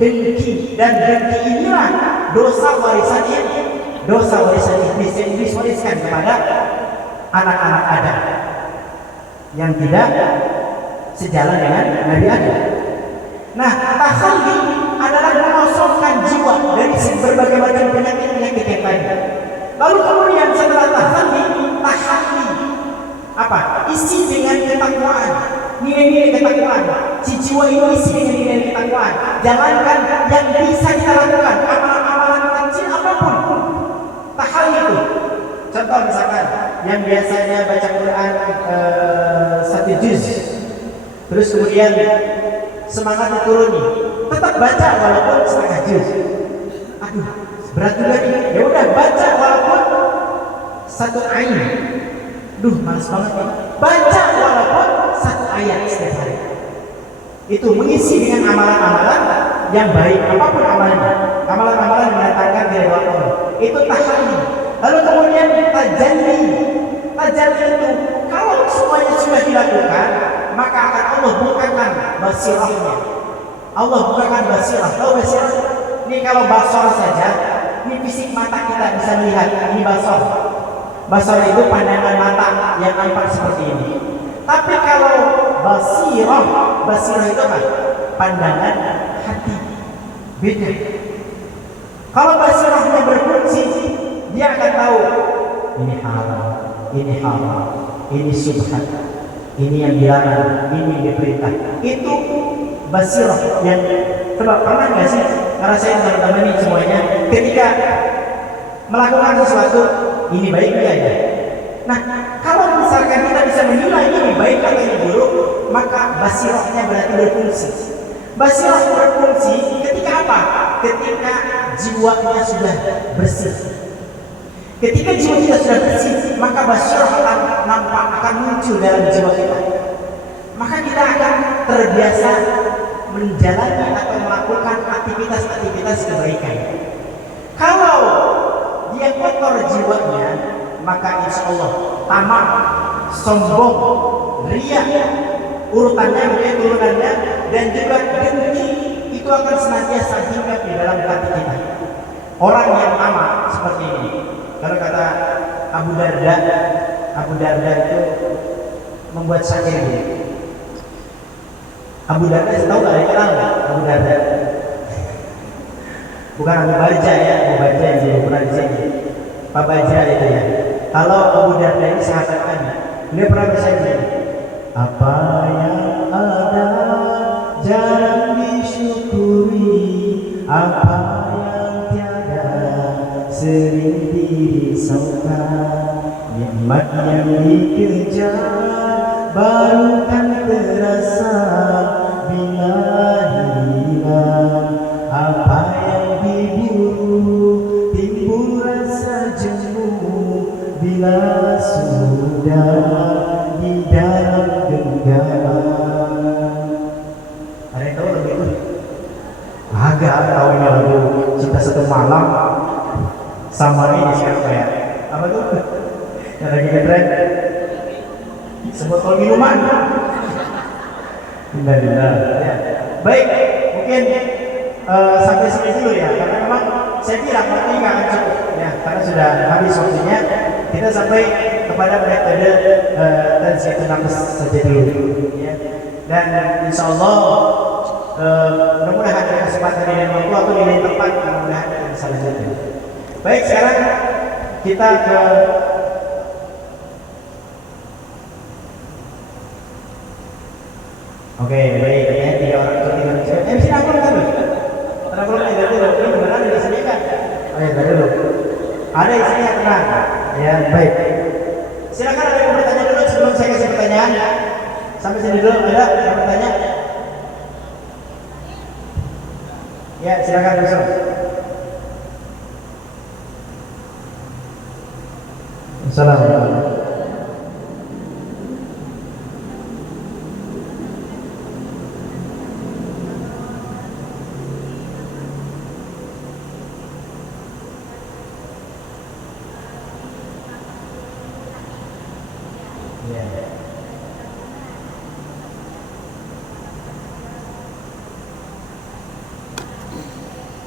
Dengki. Dan dengki inilah dosa warisan iblis yang iblis wariskan kepada anak-anak Adam yang tidak sejalan dengan Nabi Adam. Nah, tahalli adalah mengosongkan jiwa dari berbagai macam penyakit-penyakit yang lain. Lalu kemudian setelah tahalli apa? Isi dengan ketakwaan, nilai-nilai ketakwaan. Si jiwa ini isi dengan nilai ketakwaan. Jalankan yang bisa kita lakukan, amalan-amalan kecil apapun. Tahalli itu. Contoh misalkan yang biasanya baca Quran 1 juz, terus kemudian semangat dituruni, tetap baca walaupun setengah juz. Aduh, berat juga nih. Ya udah baca walaupun 1 ayat. Duh, malas banget nih. Baca walaupun 1 ayat setiap hari. Itu mengisi dengan amalan-amalan yang baik, apapun amalannya. Amalan-amalan yang mendatangkan keridhaan Allah. Itu tahalli. Lalu kemudian tajalli. Tajalli itu kalau semuanya sudah dilakukan, maka akan Allah bukakan basirahnya. Allah bukakan basirah. Tahu basirah? Ini kalau basar saja, ini fisik mata kita bisa melihat. Ini basar. Basar itu pandangan mata yang nampak seperti ini. Tapi kalau basirah itu apa? Pandangan hati. Beda. Kalau basirahnya berfungsi, dia akan tahu ini halal, ini subhan, ini yang dilarang, ini yang diperintah. Itu basirah yang pernah nggak sih ngerasain teman-teman ini semuanya ketika melakukan sesuatu ini baik nggak ya? Nah, kalau misalkan kita bisa menilai ini baik atau ini buruk, maka basirahnya berarti berfungsi. Basirah berfungsi ketika apa? Ketika jiwanya sudah bersih. Ketika jiwa kita sudah bersih, maka basyarah akan nampak, akan muncul dalam jiwa kita. Maka kita akan terbiasa menjalani atau melakukan aktivitas-aktivitas kebaikan. Kalau dia kotor jiwanya, maka insya Allah tamak, sombong, riya, urutannya, turunannya, dan juga dengki itu akan senantiasa hinggap di dalam hati kita. Orang yang tamak seperti ini, kalau kata Abu Darda itu membuat syair ini. Abu Darda, tahu nggak? Ada kenal nggak Abu Darda? Bukan Abu Baja ya, Abu Baja yang dulu pernah di sini. Pak Baja itu ya. Kalau Abu Darda ini sahabat Nabi, beliau pernah bersabda, apa yang ada jarang disyukuri, apa yang tiada sering dirisaukan, nikmat yang dikejar baru kan terasa bila hilang, apa yang diburu timbul rasa jemu bila sudah di dalam genggaman. Ada yang tahu lagu itu? Agak tahu ini lagu Cinta Satu Malam sama ini sekarang kayak apa tuh? Yang lagi ngetrend sebotol minuman. Innalillah. Ya. Baik, mungkin sampai sini dulu ya, karena memang saya kira waktu nggak akan cukup ya, karena sudah habis waktunya. Kita sampai kepada metode tazkiyatun nafs saja dulu ya. Dan insya Allah mudah-mudahan ada kesempatan di lain waktu atau di lain tempat, mudah-mudahan kita bisa lanjutkan. Baik, sekarang kita ke Oke, baik, katanya 3 orang itu tinggal di sini. Sini aku kan dulu. Kenapa belum ada dulu? Ini beneran di sini kan? Oh ya, tadi dulu. Ada isinya, tenang. Ya, baik. Silakan ada yang bertanya dulu sebelum saya kasih pertanyaan. Sampai sini dulu, ada yang bertanya? Ya, silakan langsung. Assalamualaikum. Yeah.